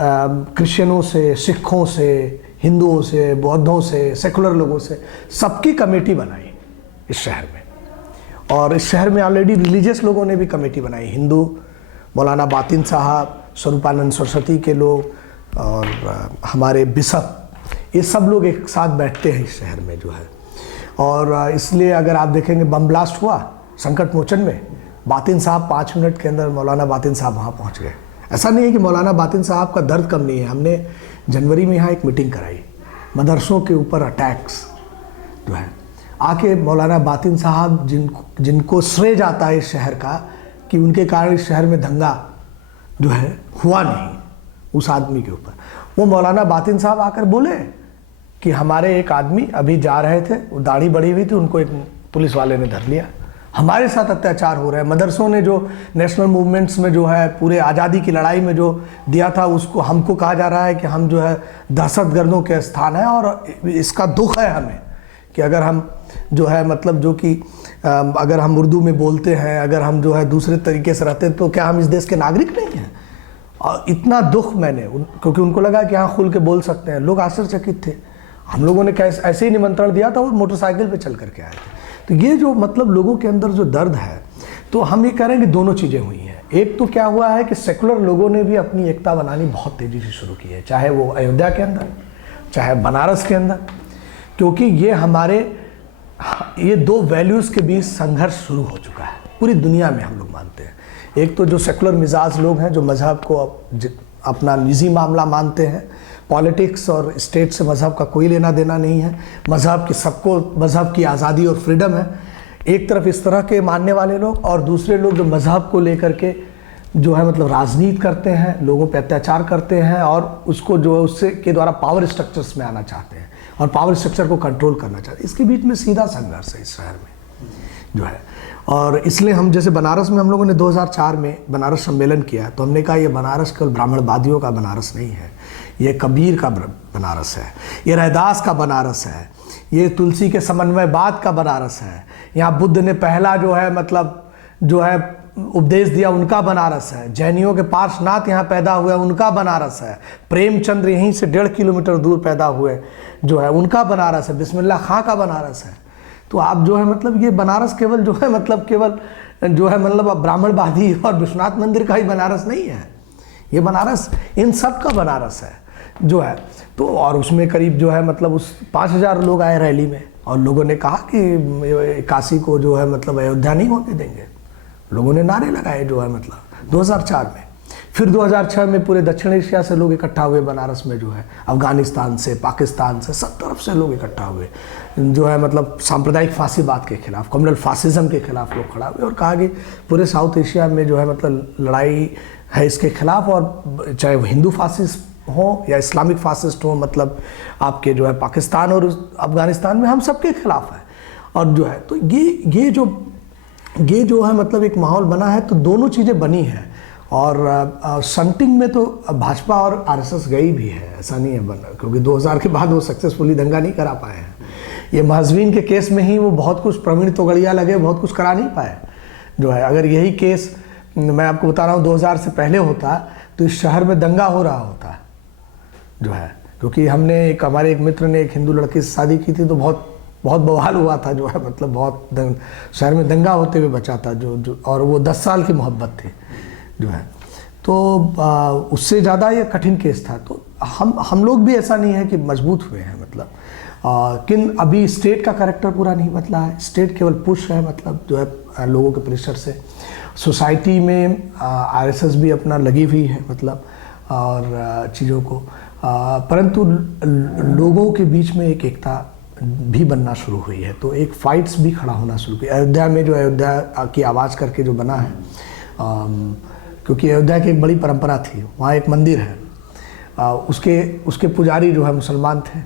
क्रिश्चियनों से, सिखों से, हिंदुओं से, बौद्धों से, सेकुलर लोगों से सबकी कमेटी बनाई इस शहर में। और इस शहर में ऑलरेडी रिलीजियस लोगों ने भी कमेटी बनाई, हिंदू मौलाना बातिन साहब, स्वरूपानंद सरस्वती के लोग और हमारे बिशप, ये सब लोग एक साथ बैठते हैं इस शहर में जो है। और इसलिए अगर आप देखेंगे बम ब्लास्ट हुआ संकट मोचन में, बातिन साहब 5 मिनट के अंदर मौलाना बातिन साहब वहाँ पहुँच गए। ऐसा नहीं है कि मौलाना बातिन साहब का दर्द कम नहीं है। हमने जनवरी में यहाँ एक मीटिंग कराई, मदरसों के ऊपर अटैक्स जो है, आके मौलाना बातिन साहब जिनको श्रेय जाता है इस शहर का कि उनके कारण इस शहर में दंगा जो है हुआ नहीं उस आदमी के ऊपर, वो मौलाना बातिन साहब आकर बोले कि हमारे एक आदमी अभी जा रहे थे, वो दाढ़ी बढ़ी हुई थी, उनको एक पुलिस वाले ने धर लिया, हमारे साथ अत्याचार हो रहा है। मदरसों ने जो नेशनल मूवमेंट्स में जो है पूरे आज़ादी की लड़ाई में जो दिया था, उसको हमको कहा जा रहा है कि हम जो है दहशतगर्दों के स्थान है। और इसका दुख है हमें कि अगर हम जो है मतलब जो कि अगर हम उर्दू में बोलते हैं, अगर हम जो है दूसरे तरीके से रहते हैं, तो क्या हम इस देश के नागरिक नहीं हैं? और इतना दुख मैंने क्योंकि उनको लगा कि हाँ खुल के बोल सकते हैं। लोग आश्चर्यचकित थे। हम लोगों ने कैसे ऐसे ही निमंत्रण दिया था और मोटरसाइकिल पे चल करके आए थे। तो ये जो मतलब लोगों के अंदर जो दर्द है, तो हम ये कह रहे हैं कि दोनों चीज़ें हुई हैं। एक तो क्या हुआ है कि सेकुलर लोगों ने भी अपनी एकता बनानी बहुत तेज़ी से शुरू की है, चाहे वो अयोध्या के अंदर, चाहे बनारस के अंदर, क्योंकि ये 2 वैल्यूज़ के बीच संघर्ष शुरू हो चुका है पूरी दुनिया में, हम लोग मानते हैं। एक तो जो सेकुलर मिजाज लोग हैं, जो मज़हब को अपना निजी मामला मानते हैं, पॉलिटिक्स और स्टेट से मज़हब का कोई लेना देना नहीं है, मज़हब की सबको मज़हब की आज़ादी और फ्रीडम है। एक तरफ इस तरह के मानने वाले लोग, और दूसरे लोग जो मज़हब को लेकर के जो है मतलब राजनीति करते हैं, लोगों पे अत्याचार करते हैं और उसको जो है उससे के द्वारा पावर स्ट्रक्चर्स में आना चाहते हैं और पावर स्ट्रक्चर को कंट्रोल करना चाहते हैं। इसके बीच में सीधा संघर्ष है इस शहर में जो है। और इसलिए हम जैसे बनारस में हम लोगों ने 2004 में बनारस सम्मेलन किया, तो हमने कहा ये बनारस केवल ब्राह्मणवादियों का बनारस नहीं है, ये कबीर का बनारस है, ये रैदास का बनारस है, ये तुलसी के समन्वयवाद का बनारस है, यहाँ बुद्ध ने पहला जो है मतलब जो है उपदेश दिया उनका बनारस है, जैनियों के पार्श्वनाथ यहाँ पैदा हुए उनका बनारस है, प्रेमचंद्र यहीं से 1.5 किलोमीटर दूर पैदा हुए जो है उनका बनारस है, बिस्मिल्लाह खां का बनारस है। तो आप जो है मतलब ये बनारस केवल जो है मतलब केवल जो है मतलब ब्राह्मणवादी और विश्वनाथ मंदिर का ही बनारस नहीं है, ये बनारस इन सब का बनारस है जो है। तो और उसमें करीब जो है मतलब उस 5000 लोग आए रैली में, और लोगों ने कहा कि काशी को जो है मतलब अयोध्या नहीं होने देंगे। लोगों ने नारे लगाए जो है मतलब 2004 में। फिर 2006 में पूरे दक्षिण एशिया से लोग इकट्ठा हुए बनारस में जो है, अफगानिस्तान से, पाकिस्तान से, सब तरफ से लोग इकट्ठा हुए जो है मतलब सांप्रदायिक फांसीवाद के खिलाफ, कम्युनल फासिज्म के खिलाफ लोग खड़ा हुए और कहा कि पूरे साउथ एशिया में जो है मतलब लड़ाई है इसके खिलाफ, और चाहे वो हिंदू फासिस्ट हो या इस्लामिक फासिस्ट हो, मतलब आपके जो है पाकिस्तान और अफगानिस्तान में हम सबके खिलाफ है। और जो है तो ये जो है मतलब एक माहौल बना है, तो दोनों चीज़ें बनी हैं। और संटिंग में तो भाजपा और आरएसएस गई भी है, ऐसा नहीं है बना, क्योंकि 2000 के बाद वो सक्सेसफुली दंगा नहीं करा पाए हैं। ये महजवीन के केस में ही वो बहुत कुछ प्रवीण तोगड़िया लगे, बहुत कुछ करा नहीं पाए जो है। अगर यही केस मैं आपको बता रहा हूँ 2000 से पहले होता तो इस शहर में दंगा हो रहा होता जो है, क्योंकि हमारे एक मित्र ने एक हिंदू लड़की से शादी की थी, तो बहुत बवाल हुआ था जो है मतलब बहुत शहर में दंगा होते हुए बचा था जो और वो 10 साल की मोहब्बत थी जो है। तो उससे ज़्यादा ये कठिन केस था। तो हम लोग भी ऐसा नहीं है कि मजबूत हुए हैं मतलब, किन अभी स्टेट का कैरेक्टर पूरा नहीं बदला है। स्टेट केवल पुश है मतलब जो है लोगों के प्रेशर से। सोसाइटी में आरएसएस भी अपना लगी हुई है मतलब और चीज़ों को, परंतु लोगों के बीच में एक एकता भी बनना शुरू हुई है। तो एक फाइट्स भी खड़ा होना शुरू हुई अयोध्या में, जो अयोध्या की आवाज़ करके जो बना है, क्योंकि अयोध्या की एक बड़ी परंपरा थी। वहाँ एक मंदिर है, उसके पुजारी जो है मुसलमान थे।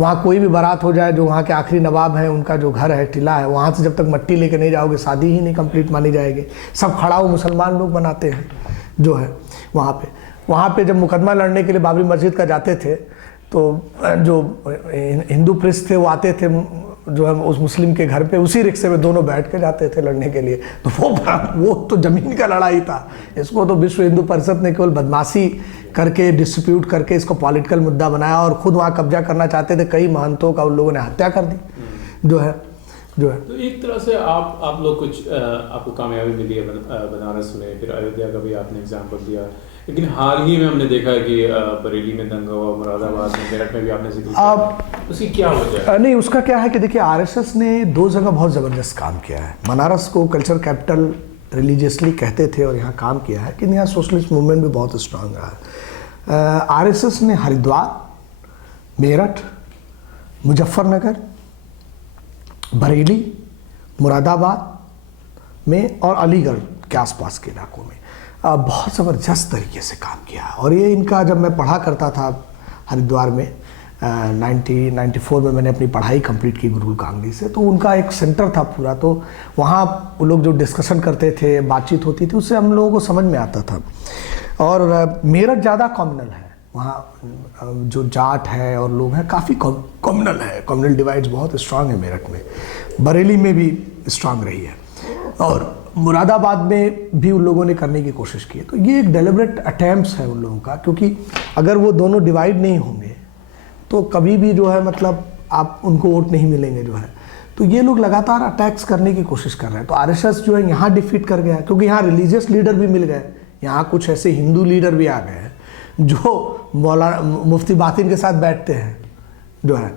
वहाँ कोई भी बारात हो जाए, जो वहाँ के आखिरी नवाब हैं, उनका जो घर है, टिला है, वहाँ से जब तक मट्टी लेके नहीं जाओगे शादी ही नहीं कंप्लीट मानी जाएगी। सब खड़ाऊ मुसलमान लोग बनाते हैं जो है वहाँ पे जब मुकदमा लड़ने के लिए बाबरी मस्जिद का जाते थे, तो जो हिंदू प्रिस्ट थे वो आते थे जो है उस मुस्लिम के घर पे, उसी रिक्शे में दोनों बैठ के जाते थे लड़ने के लिए। तो वो तो ज़मीन का लड़ाई था। इसको तो विश्व हिंदू परिषद ने केवल बदमाशी करके, डिस्ट्रीब्यूट करके इसको पॉलिटिकल मुद्दा बनाया और ख़ुद वहाँ कब्जा करना चाहते थे। कई महंतों का उन लोगों ने हत्या कर दी जो है। तो एक तरह से आप लोग कुछ आपको कामयाबी मिली है बनारस में, फिर अयोध्या का भी आपने एग्जाम्पल दिया, लेकिन हाल ही में हमने देखा है कि बरेली में दंगा हुआ, मुरादाबाद में, मेरठ में भी आपने जिक्र किया, उसकी क्या वजह है? नहीं, उसका क्या है कि देखिए आरएसएस ने दो जगह बहुत ज़बरदस्त काम किया है। बनारस को कल्चर कैपिटल रिलीजियसली कहते थे और यहाँ काम किया है कि यहाँ सोशलिस्ट मूवमेंट भी बहुत स्ट्रांग रहा है। आरएसएस ने हरिद्वार, मेरठ, मुजफ्फरनगर, बरेली, मुरादाबाद में और अलीगढ़ के आसपास के इलाकों में बहुत ज़बरदस्त तरीके से काम किया। और ये इनका जब मैं पढ़ा करता था हरिद्वार में 1994 में मैंने अपनी पढ़ाई कंप्लीट की गुरुकुल कांगड़ी से, तो उनका एक सेंटर था पूरा। तो वहाँ वो लोग जो डिस्कशन करते थे, बातचीत होती थी, उससे हम लोगों को समझ में आता था। और मेरठ ज़्यादा कम्युनल है, वहाँ जो जाट है और लोग हैं काफ़ी कम्युनल है, कम्युनल डिवाइड्स बहुत स्ट्रांग है मेरठ में। बरेली में भी स्ट्रांग रही है और मुरादाबाद में भी उन लोगों ने करने की कोशिश की है। तो ये एक डेलिब्रेट अटैम्प्ट्स है उन लोगों का, क्योंकि अगर वो दोनों डिवाइड नहीं होंगे तो कभी भी जो है मतलब आप उनको वोट नहीं मिलेंगे जो है। तो ये लोग लगातार अटैक्स करने की कोशिश कर रहे हैं। तो आरएसएस जो है यहाँ डिफीट कर गया, क्योंकि यहाँ रिलीजियस लीडर भी मिल गए, यहाँ कुछ ऐसे हिंदू लीडर भी आ गए हैं जो मौलाना मुफ्ती बातिन के साथ बैठते हैं जो है।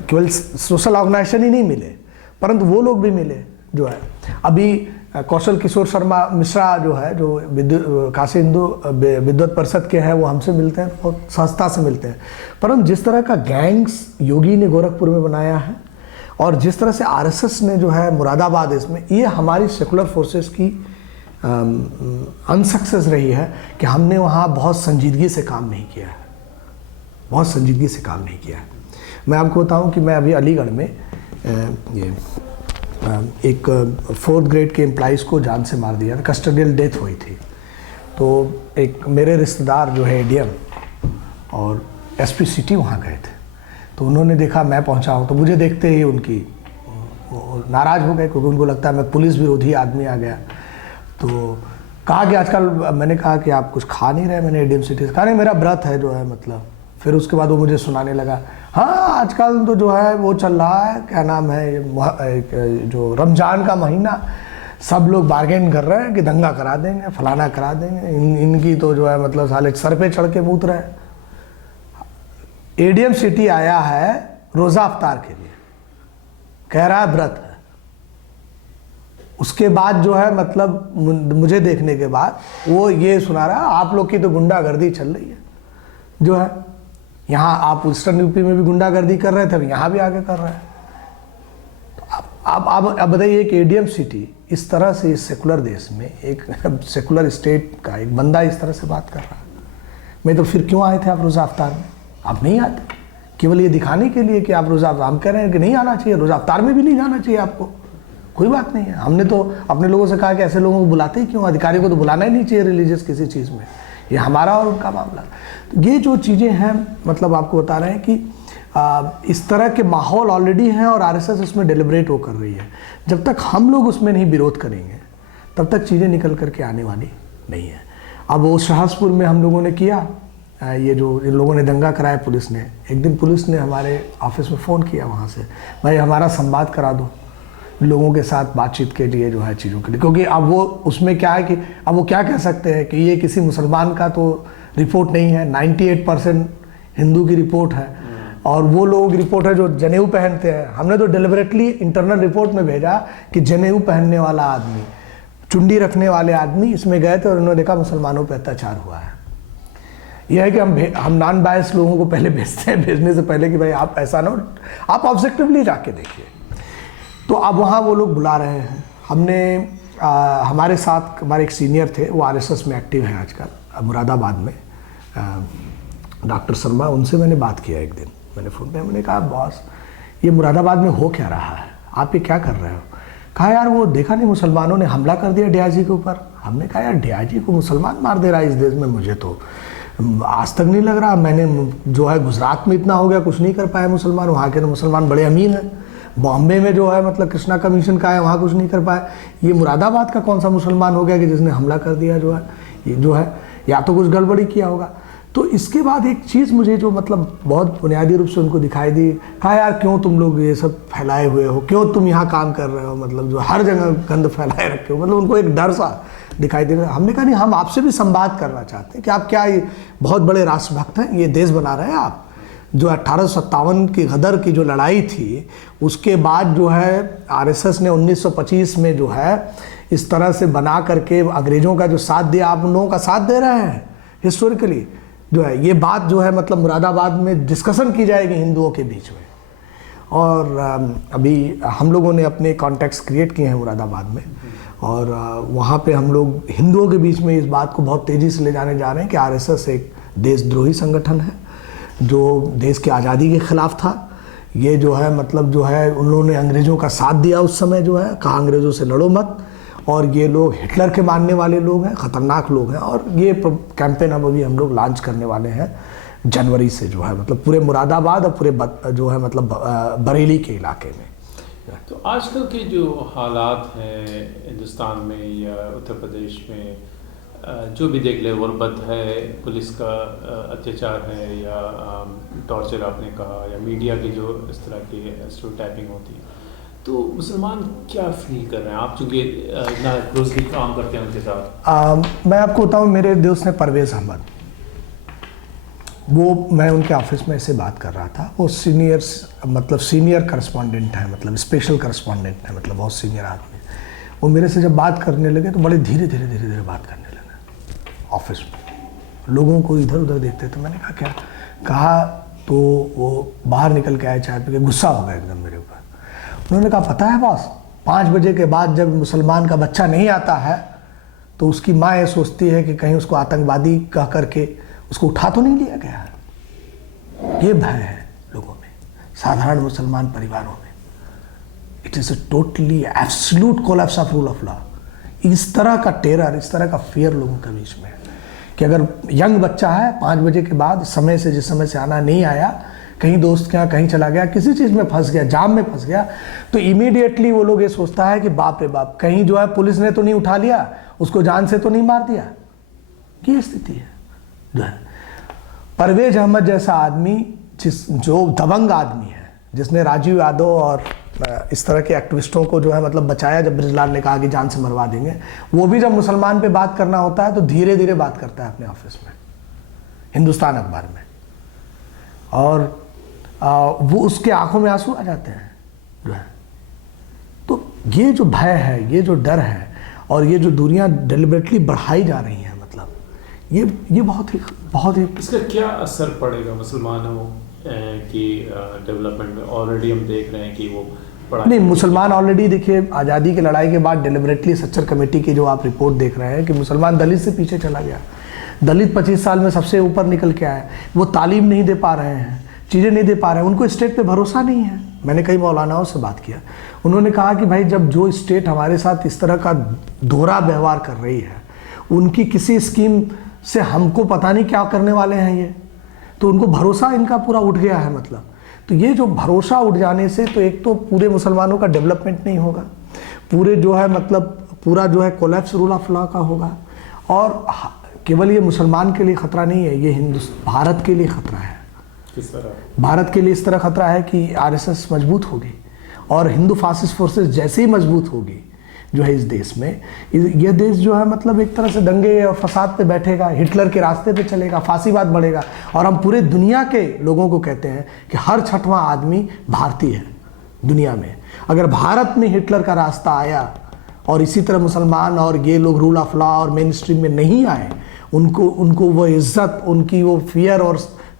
केवल सोशल ऑर्गेनाइजेशन ही नहीं मिले, परंतु वो लोग भी मिले जो है। अभी कौशल किशोर शर्मा मिश्रा जो है, जो काशी हिंदू विद्वत परिषद के हैं, वो हमसे मिलते हैं, बहुत संस्था से मिलते हैं। परंतु जिस तरह का गैंग्स योगी ने गोरखपुर में बनाया है और जिस तरह से आरएसएस ने जो है मुरादाबाद, इसमें ये हमारी सेकुलर फोर्सेस की अनसक्सेस रही है कि हमने वहाँ बहुत संजीदगी से काम नहीं किया है, बहुत संजीदगी से काम नहीं किया है। मैं आपको बताऊँ कि मैं अभी अलीगढ़ में एक 4th ग्रेड के एम्प्लॉइज़ को जान से मार दिया, कस्टडियल डेथ हुई थी। तो एक मेरे रिश्तेदार जो है एडीएम और एसपी सिटी वहाँ गए थे, तो उन्होंने देखा मैं पहुँचा हूँ, तो मुझे देखते ही उनकी नाराज़ हो गए, क्योंकि उनको लगता है मैं पुलिस विरोधी आदमी आ गया। तो कहा कि आजकल, मैंने कहा कि आप कुछ खा नहीं रहे, मैंने एडीएम सिटी से कहा नहीं मेरा व्रत है जो है मतलब। फिर उसके बाद वो मुझे सुनाने लगा, हाँ आजकल तो जो है वो चल रहा है, क्या नाम है, जो रमज़ान का महीना, सब लोग बार्गेन कर रहे हैं कि दंगा करा देंगे, फलाना करा देंगे, इनकी तो जो है मतलब साले सर पे चढ़ के मूत रहे हैं। एडीएम सिटी आया है रोज़ा अफ्तार के लिए, कह रहा है व्रत है। उसके बाद जो है मतलब मुझे देखने के बाद वो ये सुना रहा है आप लोग की तो गुंडागर्दी चल रही है जो है। यहाँ आप ईस्टर्न यूपी में भी गुंडागर्दी कर रहे थे, अब यहाँ भी आगे कर रहे हैं। तो अब बताइए कि एडीएम सिटी इस तरह से इस सेकुलर देश में, एक सेकुलर स्टेट का एक बंदा इस तरह से बात कर रहा है। मैं तो फिर क्यों आए थे आप रोज़ा अफ्तार में? आप नहीं आते, केवल ये दिखाने के लिए कि आप रोज़ा, हम कह रहे हैं कि नहीं आना चाहिए, रोज़ा अफ्तार में भी नहीं जाना चाहिए आपको, कोई बात नहीं है। हमने तो अपने लोगों से कहा कि ऐसे लोगों को बुलाते ही क्यों, अधिकारियों को तो बुलाना ही नहीं चाहिए रिलीजियस किसी चीज़ में, ये हमारा और उनका मामला। तो ये जो चीज़ें हैं मतलब आपको बता रहे हैं कि इस तरह के माहौल ऑलरेडी हैं और आरएसएस इसमें डेलिब्रेट हो कर रही है। जब तक हम लोग उसमें नहीं विरोध करेंगे तब तक चीज़ें निकल करके आने वाली नहीं है। अब वो शाहजपुर में हम लोगों ने किया, ये जो इन लोगों ने दंगा कराया पुलिस ने, एक दिन पुलिस ने हमारे ऑफिस में फ़ोन किया वहाँ से, भाई हमारा संवाद करा दो लोगों के साथ बातचीत के लिए जो है चीज़ों के लिए, क्योंकि अब वो उसमें क्या है कि अब वो क्या कह सकते हैं कि ये किसी मुसलमान का तो रिपोर्ट नहीं है, 98% हिंदू की रिपोर्ट है और वो लोगों की रिपोर्ट है जो जनेऊ पहनते हैं। हमने तो डिलिबरेटली इंटरनल रिपोर्ट में भेजा कि जनेऊ पहनने वाला आदमी, चुंडी रखने वाले आदमी इसमें गए थे और उन्होंने देखा मुसलमानों पर अत्याचार हुआ है। यह है कि हम नॉन बायस लोगों को पहले भेजते हैं, भेजने से पहले कि भाई आप ऐसा ना, आप ऑब्जेक्टिवली जाके देखिए। तो अब वहाँ वो लोग बुला रहे हैं। हमने हमारे साथ हमारे एक सीनियर थे, वो आरएसएस में एक्टिव हैं आजकल मुरादाबाद में, डॉक्टर शर्मा, उनसे मैंने बात किया एक दिन, मैंने फ़ोन पे, मैंने कहा बॉस ये मुरादाबाद में हो क्या रहा है, आप ये क्या कर रहे हो? कहा यार वो देखा नहीं मुसलमानों ने हमला कर दिया डीआईजी के ऊपर। हमने कहा यार डीआईजी को मुसलमान मार दे रहा है इस देश में, मुझे तो आज तक नहीं लग रहा। मैंने जो है गुजरात में इतना हो गया, कुछ नहीं कर पाए मुसलमान, वहाँ के तो मुसलमान बड़े अमीर हैं। बॉम्बे में जो है मतलब कृष्णा कमीशन का है, वहाँ कुछ नहीं कर पाए। ये मुरादाबाद का कौन सा मुसलमान हो गया कि जिसने हमला कर दिया जो है, ये जो है या तो कुछ गड़बड़ी किया होगा। तो इसके बाद एक चीज़ मुझे जो मतलब बहुत बुनियादी रूप से उनको दिखाई दी, कहा यार क्यों तुम लोग ये सब फैलाए हुए हो, क्यों तुम यहाँ काम कर रहे हो, मतलब जो हर जगह गंद फैलाए रखे हो, मतलब उनको एक डर सा दिखाई दे रहा है। हमने कहा नहीं, हम आपसे भी संवाद करना चाहते हैं कि आप क्या ये बहुत बड़े राष्ट्रभक्त हैं, ये देश बना रहे हैं आप। जो 1857 की गदर की जो लड़ाई थी, उसके बाद जो है आरएसएस ने 1925 में जो है इस तरह से बना करके अंग्रेज़ों का जो साथ दिया, आप उन लोगों का साथ दे रहे हैं हिस्टोरिकली। जो है ये बात जो है मतलब मुरादाबाद में डिस्कशन की जाएगी हिंदुओं के बीच में। और अभी हम लोगों ने अपने कॉन्टेक्ट्स क्रिएट किए हैं मुरादाबाद में, और वहाँ पे हम लोग हिंदुओं के बीच में इस बात को बहुत तेज़ी से ले जाने जा रहे हैं कि आरएसएस एक देशद्रोही संगठन है जो देश की आज़ादी के ख़िलाफ़ था। ये जो है मतलब जो है उन लोगों ने अंग्रेज़ों का साथ दिया उस समय, जो है कहा अंग्रेज़ों से लड़ो मत, और ये लोग हिटलर के मानने वाले लोग हैं, ख़तरनाक लोग हैं। और ये कैंपेन अब अभी हम लोग लॉन्च करने वाले हैं जनवरी से, जो है मतलब पूरे मुरादाबाद और पूरे जो है मतलब बरेली के इलाके में। तो आजकल के जो हालात हैं हिंदुस्तान में या उत्तर प्रदेश में, जो भी देख ले, गुर्बत है, पुलिस का अत्याचार है, या टॉर्चर आपने कहा, या मीडिया की जो इस तरह की स्टीरियोटाइपिंग होती है, तो मुसलमान क्या फील कर रहे हैं? आप चूँकि इतना क्लोजली काम करते हैं उनके साथ। मैं आपको बताऊं, मेरे दोस्त ने परवेज़ अहमद, वो मैं उनके ऑफिस में ऐसे बात कर रहा था, वो सीनियर करस्पॉन्डेंट है, मतलब स्पेशल करस्पॉन्डेंट है, मतलब बहुत सीनियर आदमी। वो मेरे से जब बात करने लगे तो बड़े धीरे धीरे बात करने लगे ऑफिस में, लोगों को इधर उधर देखते। तो मैंने कहा क्या, कहा तो वो बाहर निकल के आए चाय पी के, गुस्सा हो गया एकदम मेरे ऊपर। उन्होंने कहा पता है बॉस, 5 बजे के बाद जब मुसलमान का बच्चा नहीं आता है तो उसकी माँ ये सोचती है कि कहीं उसको आतंकवादी कह करके उसको उठा तो नहीं लिया गया है। ये भय है लोगों में, साधारण मुसलमान परिवारों में। It is a totally absolute collapse of rule of law. इस तरह का टेरर, इस तरह का फियर लोगों के बीच में है कि अगर यंग बच्चा है 5 बजे के बाद समय से, जिस समय से आना नहीं आया, कहीं दोस्त के यहाँ कहीं चला गया, किसी चीज़ में फंस गया, जाम में फंस गया, तो इमीडिएटली वो लोग ये सोचता है कि बाप रे बाप, कहीं जो है पुलिस ने तो नहीं उठा लिया, उसको जान से तो नहीं मार दिया। ये स्थिति है जो है। परवेज अहमद जैसा आदमी, जो दबंग आदमी है, जिसने राजीव यादव और इस तरह के एक्टिविस्टों को जो है मतलब बचाया, जब बृजलाल ने कहा कि जान से मरवा देंगे, वो भी जब मुसलमान पे बात करना होता है तो धीरे धीरे बात करता है अपने ऑफिस में, हिंदुस्तान अखबार में, और वो उसके आंखों में आंसू आ जाते हैं जो है। तो ये जो भय है, ये जो डर है, और ये जो दूरियां डिलिबरेटली बढ़ाई जा रही हैं, मतलब ये बहुत ही इसका क्या असर पड़ेगा मुसलमानों की डेवलपमेंट में? ऑलरेडी हम देख रहे हैं कि वो नहीं, मुसलमान ऑलरेडी देखिए आज़ादी की लड़ाई के बाद डिलिबरेटली सच्चर कमेटी की जो आप रिपोर्ट देख रहे हैं कि मुसलमान दलित से पीछे चला गया। दलित 25 साल में सबसे ऊपर निकल के आए। वो तालीम नहीं दे पा रहे हैं, चीज़ें नहीं दे पा रहे हैं, उनको स्टेट पे भरोसा नहीं है। मैंने कई मौलानाओं से बात किया, उन्होंने कहा कि भाई जब जो स्टेट हमारे साथ इस तरह का दोहरा व्यवहार कर रही है, उनकी किसी स्कीम से हमको पता नहीं क्या करने वाले हैं ये, तो उनको भरोसा इनका पूरा उठ गया है। मतलब तो ये जो भरोसा उठ जाने से तो एक तो पूरे मुसलमानों का डेवलपमेंट नहीं होगा, पूरे जो है मतलब पूरा जो है कोलैप्स रूल ऑफ लॉ का होगा। और केवल ये मुसलमान के लिए ख़तरा नहीं है, ये भारत के लिए ख़तरा है। किस तरह? भारत के लिए इस तरह ख़तरा है कि आरएसएस मजबूत होगी, और हिंदू फासिस्ट फोर्सेस जैसे ही मजबूत होगी जो है इस देश में, यह देश जो है मतलब एक तरह से दंगे और फसाद पे बैठेगा, हिटलर के रास्ते पे चलेगा, फांसीवाद बढ़ेगा। और हम पूरे दुनिया के लोगों को कहते हैं कि हर 6वां आदमी भारतीय है दुनिया में। अगर भारत में हिटलर का रास्ता आया और इसी तरह मुसलमान और ये लोग रूल ऑफ लॉ और मेन स्ट्रीम में नहीं आए, उनको वो इज्जत, उनकी वो फियर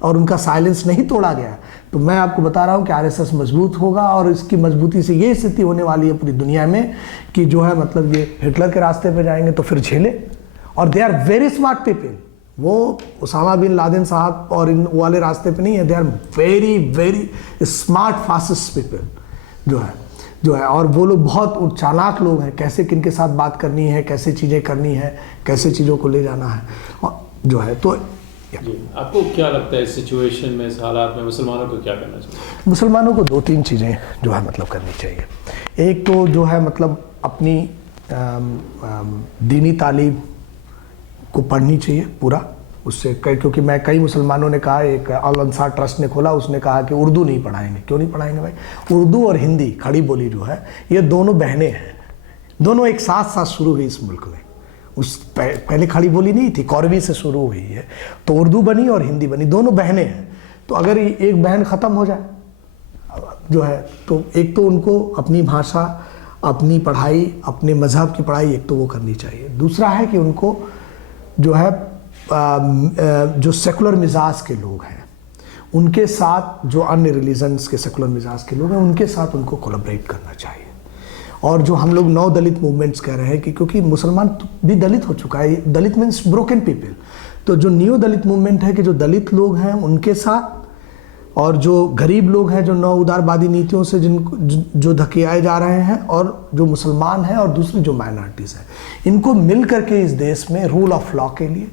और उनका साइलेंस नहीं तोड़ा गया, तो मैं आपको बता रहा हूँ कि आरएसएस मजबूत होगा। और इसकी मजबूती से ये स्थिति होने वाली है पूरी दुनिया में कि जो है मतलब ये हिटलर के रास्ते पे जाएंगे तो फिर झेले। और they are very smart people, वो उसामा बिन लादेन साहब और इन वाले रास्ते पे नहीं है, they are very very smart fascist people जो है। और वो लोग बहुत चालाक लोग हैं, कैसे किन के साथ बात करनी है, कैसे चीज़ें करनी है, कैसे चीज़ों को ले जाना है, और जो है तो जी, आपको क्या लगता है इस सिचुएशन में, इस हालात में मुसलमानों को क्या करना चाहिए? मुसलमानों को 2-3 चीज़ें जो है मतलब करनी चाहिए। एक तो जो है मतलब अपनी दीनी तालीम को पढ़नी चाहिए पूरा, उससे क्योंकि कई मुसलमानों ने कहा, एक अल अंसार ट्रस्ट ने खोला, उसने कहा कि उर्दू नहीं पढ़ाएंगे। क्यों नहीं पढ़ाएंगे भाई? उर्दू और हिंदी खड़ी बोली जो है, ये दोनों बहनें हैं, दोनों एक साथ साथ शुरू हुई इस मुल्क में। पहले खड़ी बोली नहीं थी, कौरवी से शुरू हुई है, तो उर्दू बनी और हिंदी बनी, दोनों बहनें हैं। तो अगर एक बहन ख़त्म हो जाए जो है, तो एक तो उनको अपनी भाषा, अपनी पढ़ाई, अपने मज़हब की पढ़ाई एक तो वो करनी चाहिए। दूसरा है कि उनको जो है जो सेकुलर मिजाज के लोग हैं उनके साथ, जो अन्य रिलीजन्स के सेकुलर मिजाज के लोग हैं उनके साथ उनको कोलैबोरेट करना चाहिए। और जो हम लोग नौ दलित मूवमेंट्स कह रहे हैं कि क्योंकि मुसलमान भी दलित हो चुका है, दलित मीन्स ब्रोकन पीपल, तो जो न्यू दलित मूवमेंट है कि जो दलित लोग हैं उनके साथ, और जो गरीब लोग हैं जो नौ उदारवादी नीतियों से जो धकेलाए जा रहे हैं, और जो मुसलमान हैं और दूसरी जो माइनॉरिटीज़ हैं, इनको मिल करके इस देश में रूल ऑफ लॉ के लिए,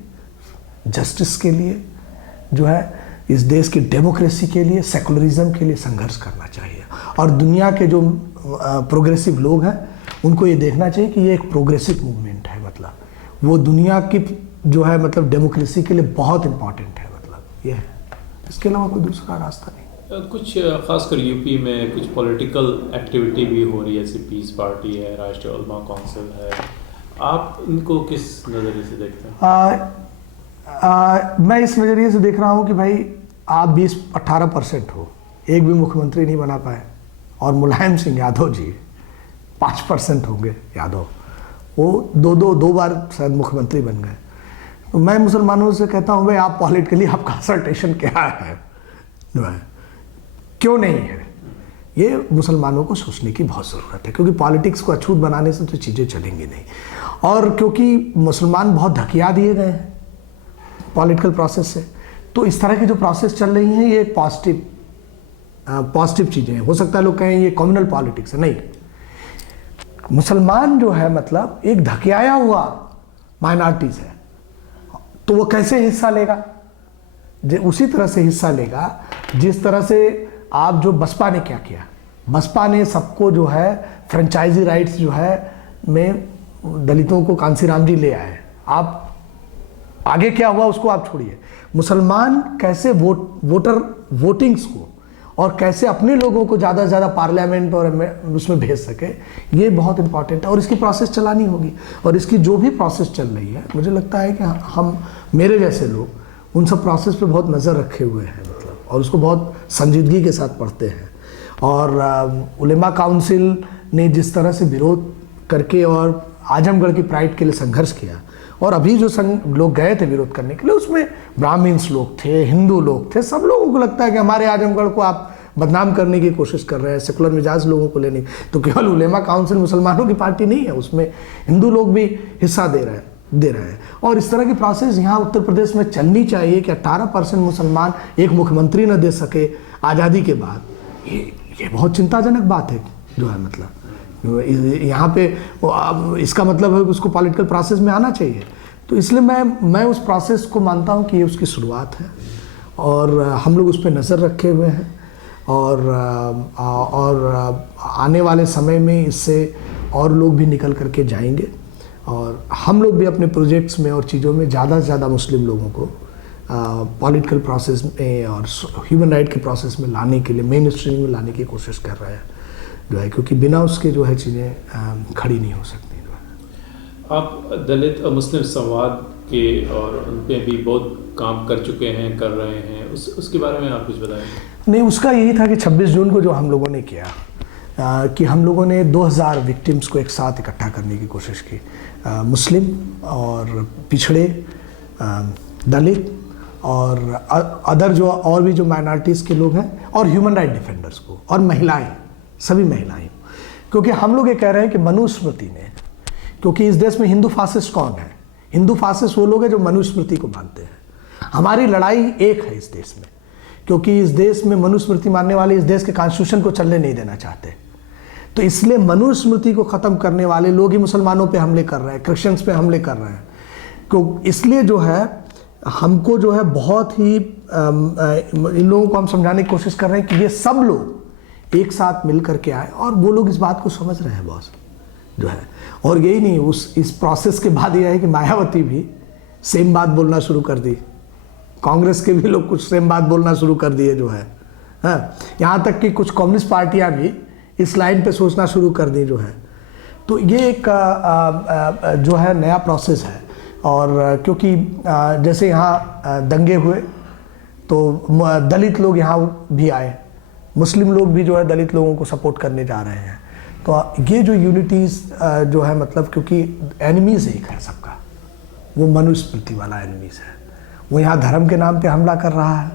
जस्टिस के लिए, जो है इस देश की डेमोक्रेसी के लिए, सेकुलरिज्म के लिए संघर्ष करना चाहिए। और दुनिया के जो प्रोग्रेसिव लोग हैं उनको ये देखना चाहिए कि ये एक प्रोग्रेसिव मूवमेंट है, मतलब वो दुनिया की जो है मतलब डेमोक्रेसी के लिए बहुत इंपॉर्टेंट है, मतलब ये है। इसके अलावा कोई दूसरा रास्ता नहीं। कुछ खासकर यूपी में कुछ पॉलिटिकल एक्टिविटी भी हो रही है, जैसे पीस पार्टी है, राष्ट्रीय उलमा काउंसिल है, आप इनको किस नज़रिए से देखते हैं? मैं इस नज़रिए से देख रहा हूँ कि भाई आप 20-18% हो, एक भी मुख्यमंत्री नहीं बना पाए, और मुलायम सिंह यादव जी 5% होंगे यादव, वो दो बार शायद मुख्यमंत्री बन गए। तो मैं मुसलमानों से कहता हूँ भाई आप पॉलिटिकली आपका कंसल्टेशन क्या है, क्यों नहीं है, ये मुसलमानों को सोचने की बहुत ज़रूरत है, क्योंकि पॉलिटिक्स को अछूत बनाने से तो चीज़ें चलेंगी नहीं। और क्योंकि मुसलमान बहुत धकिया दिए गए हैं पॉलिटिकल प्रोसेस से, तो इस तरह की जो प्रोसेस चल रही हैं ये पॉजिटिव चीज़ें हैं। हो सकता है लोग कहें ये कम्युनल पॉलिटिक्स है, नहीं, मुसलमान जो है मतलब एक धकियाया हुआ माइनॉरिटीज़ है, तो वो कैसे हिस्सा लेगा? उसी तरह से हिस्सा लेगा जिस तरह से आप, जो बसपा ने क्या किया, बसपा ने सबको जो है फ्रेंचाइजी राइट्स जो है में दलितों को कांसीराम जी ले आए। आप आगे क्या हुआ उसको आप छोड़िए, मुसलमान कैसे वोटिंग्स को और कैसे अपने लोगों को ज़्यादा से ज़्यादा पार्लियामेंट और उसमें भेज सके, ये बहुत इंपॉर्टेंट है। और इसकी प्रोसेस चलानी होगी, और इसकी जो भी प्रोसेस चल रही है, मुझे लगता है कि हम, मेरे जैसे लोग उन सब प्रोसेस पे बहुत नज़र रखे हुए हैं, मतलब, और उसको बहुत संजीदगी के साथ पढ़ते हैं। और उलेमा काउंसिल ने जिस तरह से विरोध करके और आजमगढ़ की प्राइड के लिए संघर्ष किया, और अभी जो लोग गए थे विरोध करने के लिए, उसमें ब्राह्मण्स लोग थे, हिंदू लोग थे, सब लोगों को लगता है कि हमारे आजमगढ़ को आप बदनाम करने की कोशिश कर रहे हैं, सेकुलर मिजाज लोगों को लेने। तो केवल उलेमा काउंसिल मुसलमानों की पार्टी नहीं है, उसमें हिंदू लोग भी हिस्सा दे रहे हैं। और इस तरह की प्रोसेस यहाँ उत्तर प्रदेश में चलनी चाहिए कि 18% मुसलमान एक मुख्यमंत्री न दे सके आज़ादी के बाद, ये बहुत चिंताजनक बात है जो है, मतलब यहाँ पे इसका मतलब है कि उसको पॉलिटिकल प्रोसेस में आना चाहिए। तो इसलिए मैं उस प्रोसेस को मानता हूँ कि ये उसकी शुरुआत है, और हम लोग उस पर नज़र रखे हुए हैं, और आने वाले समय में इससे और लोग भी निकल करके जाएंगे, और हम लोग भी अपने प्रोजेक्ट्स में और चीज़ों में ज़्यादा से ज़्यादा मुस्लिम लोगों को पॉलिटिकल प्रोसेस में और ह्यूमन राइट के प्रोसेस में लाने के लिए, मेन स्ट्रीम में लाने की कोशिश कर रहे हैं जो है, क्योंकि बिना उसके जो है चीज़ें खड़ी नहीं हो सकती। आप दलित और मुस्लिम संवाद के और उन पे भी बहुत काम कर चुके हैं, कर रहे हैं, उसके बारे में आप कुछ बताएं। नहीं, उसका यही था कि 26 जून को जो हम लोगों ने किया कि हम लोगों ने 2000 विक्टिम्स को एक साथ इकट्ठा करने की कोशिश की, मुस्लिम और पिछड़े, दलित और अदर जो और भी जो माइनॉरिटीज़ के लोग हैं, और ह्यूमन राइट डिफेंडर्स को, और महिलाएं, सभी महिलाएं, क्योंकि हम लोग ये कह रहे हैं कि मनुस्मृति ने, क्योंकि इस देश में हिंदू फासिस्ट कौन है? हिंदू फासिस्ट वो लोग हैं जो मनुस्मृति को मानते हैं। हमारी लड़ाई एक है इस देश में, क्योंकि इस देश में मनुस्मृति मानने वाले इस देश के कॉन्स्टिट्यूशन को चलने नहीं देना चाहते। तो इसलिए मनुस्मृति को ख़त्म करने वाले लोग ही मुसलमानों पे हमले कर रहे हैं, क्रिश्चियंस पे हमले कर रहे हैं। इसलिए जो है हमको जो है बहुत ही इन लोगों को हम समझाने की कोशिश कर रहे हैं कि ये सब लोग एक साथ मिल करके आए, और वो लोग इस बात को समझ रहे हैं बॉस जो है। और यही नहीं, इस प्रोसेस के बाद यह है कि मायावती भी सेम बात बोलना शुरू कर दी, कांग्रेस के भी लोग कुछ सेम बात बोलना शुरू कर दिए जो है, हाँ, यहाँ तक कि कुछ कम्युनिस्ट पार्टियाँ भी इस लाइन पे सोचना शुरू कर दी जो है। तो ये एक जो है नया प्रोसेस है। और क्योंकि जैसे यहाँ दंगे हुए तो दलित लोग यहाँ भी आए, मुस्लिम लोग भी जो है दलित लोगों को सपोर्ट करने जा रहे हैं। तो ये जो यूनिटीज़ जो है, मतलब क्योंकि एनिमीज एक है सबका, वो मनुस्मृति वाला एनिमीज है। वो यहाँ धर्म के नाम पे हमला कर रहा है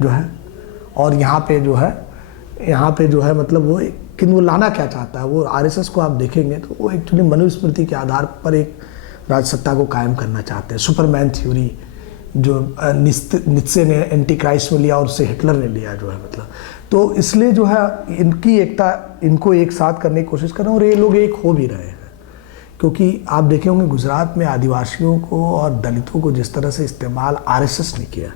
जो है, और यहाँ पे जो है मतलब वो लाना क्या चाहता है, वो आरएसएस को आप देखेंगे तो वो एक्चुअली मनुस्मृति के आधार पर एक राजसत्ता को कायम करना चाहते हैं। सुपरमैन थ्योरी जो नित्से ने एंटी क्राइस्ट में लिया और उससे हिटलर ने लिया जो है, मतलब तो इसलिए जो है इनकी एकता, इनको एक साथ करने की कोशिश कर रहे हैं, और ये लोग एक हो भी रहे हैं। क्योंकि आप देखे होंगे गुजरात में आदिवासियों को और दलितों को जिस तरह से इस्तेमाल आरएसएस ने किया,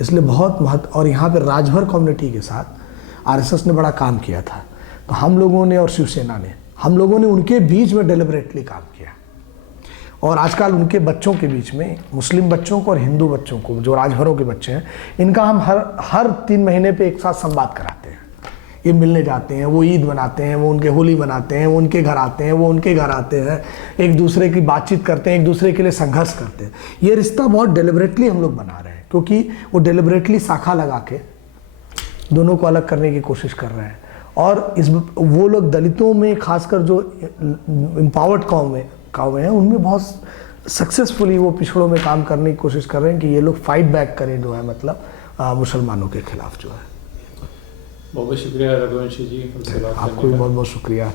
इसलिए बहुत महत्व, और यहाँ पे राजभर कम्युनिटी के साथ आरएसएस ने बड़ा काम किया था। तो हम लोगों ने और शिवसेना ने, हम लोगों ने उनके बीच में डेलिबरेटली काम किया, और आजकल उनके बच्चों के बीच में, मुस्लिम बच्चों को और हिंदू बच्चों को, जो राजभरों के बच्चे हैं, इनका हम हर 3 महीने पे एक साथ संवाद कराते हैं। ये मिलने जाते हैं, वो ईद मनाते हैं, वो उनके होली मनाते हैं, वो उनके घर आते हैं, वो उनके घर आते हैं, एक दूसरे की बातचीत करते हैं, एक दूसरे के लिए संघर्ष करते हैं। ये रिश्ता बहुत डेलिबरेटली हम लोग बना रहे हैं, क्योंकि वो डेलिबरेटली शाखा लगा के दोनों को अलग करने की कोशिश कर रहे हैं। और वो लोग दलितों में खासकर जो एम्पावर्ड कौम है उनमें बहुत सक्सेसफुली वो पिछड़ों में काम करने की कोशिश कर रहे हैं कि ये लोग फाइट बैक करें जो है, मतलब मुसलमानों के खिलाफ जो है। बहुत बहुत शुक्रिया रघुवंशी जी, हमसे बात करने का। आपको भी बहुत बहुत शुक्रिया।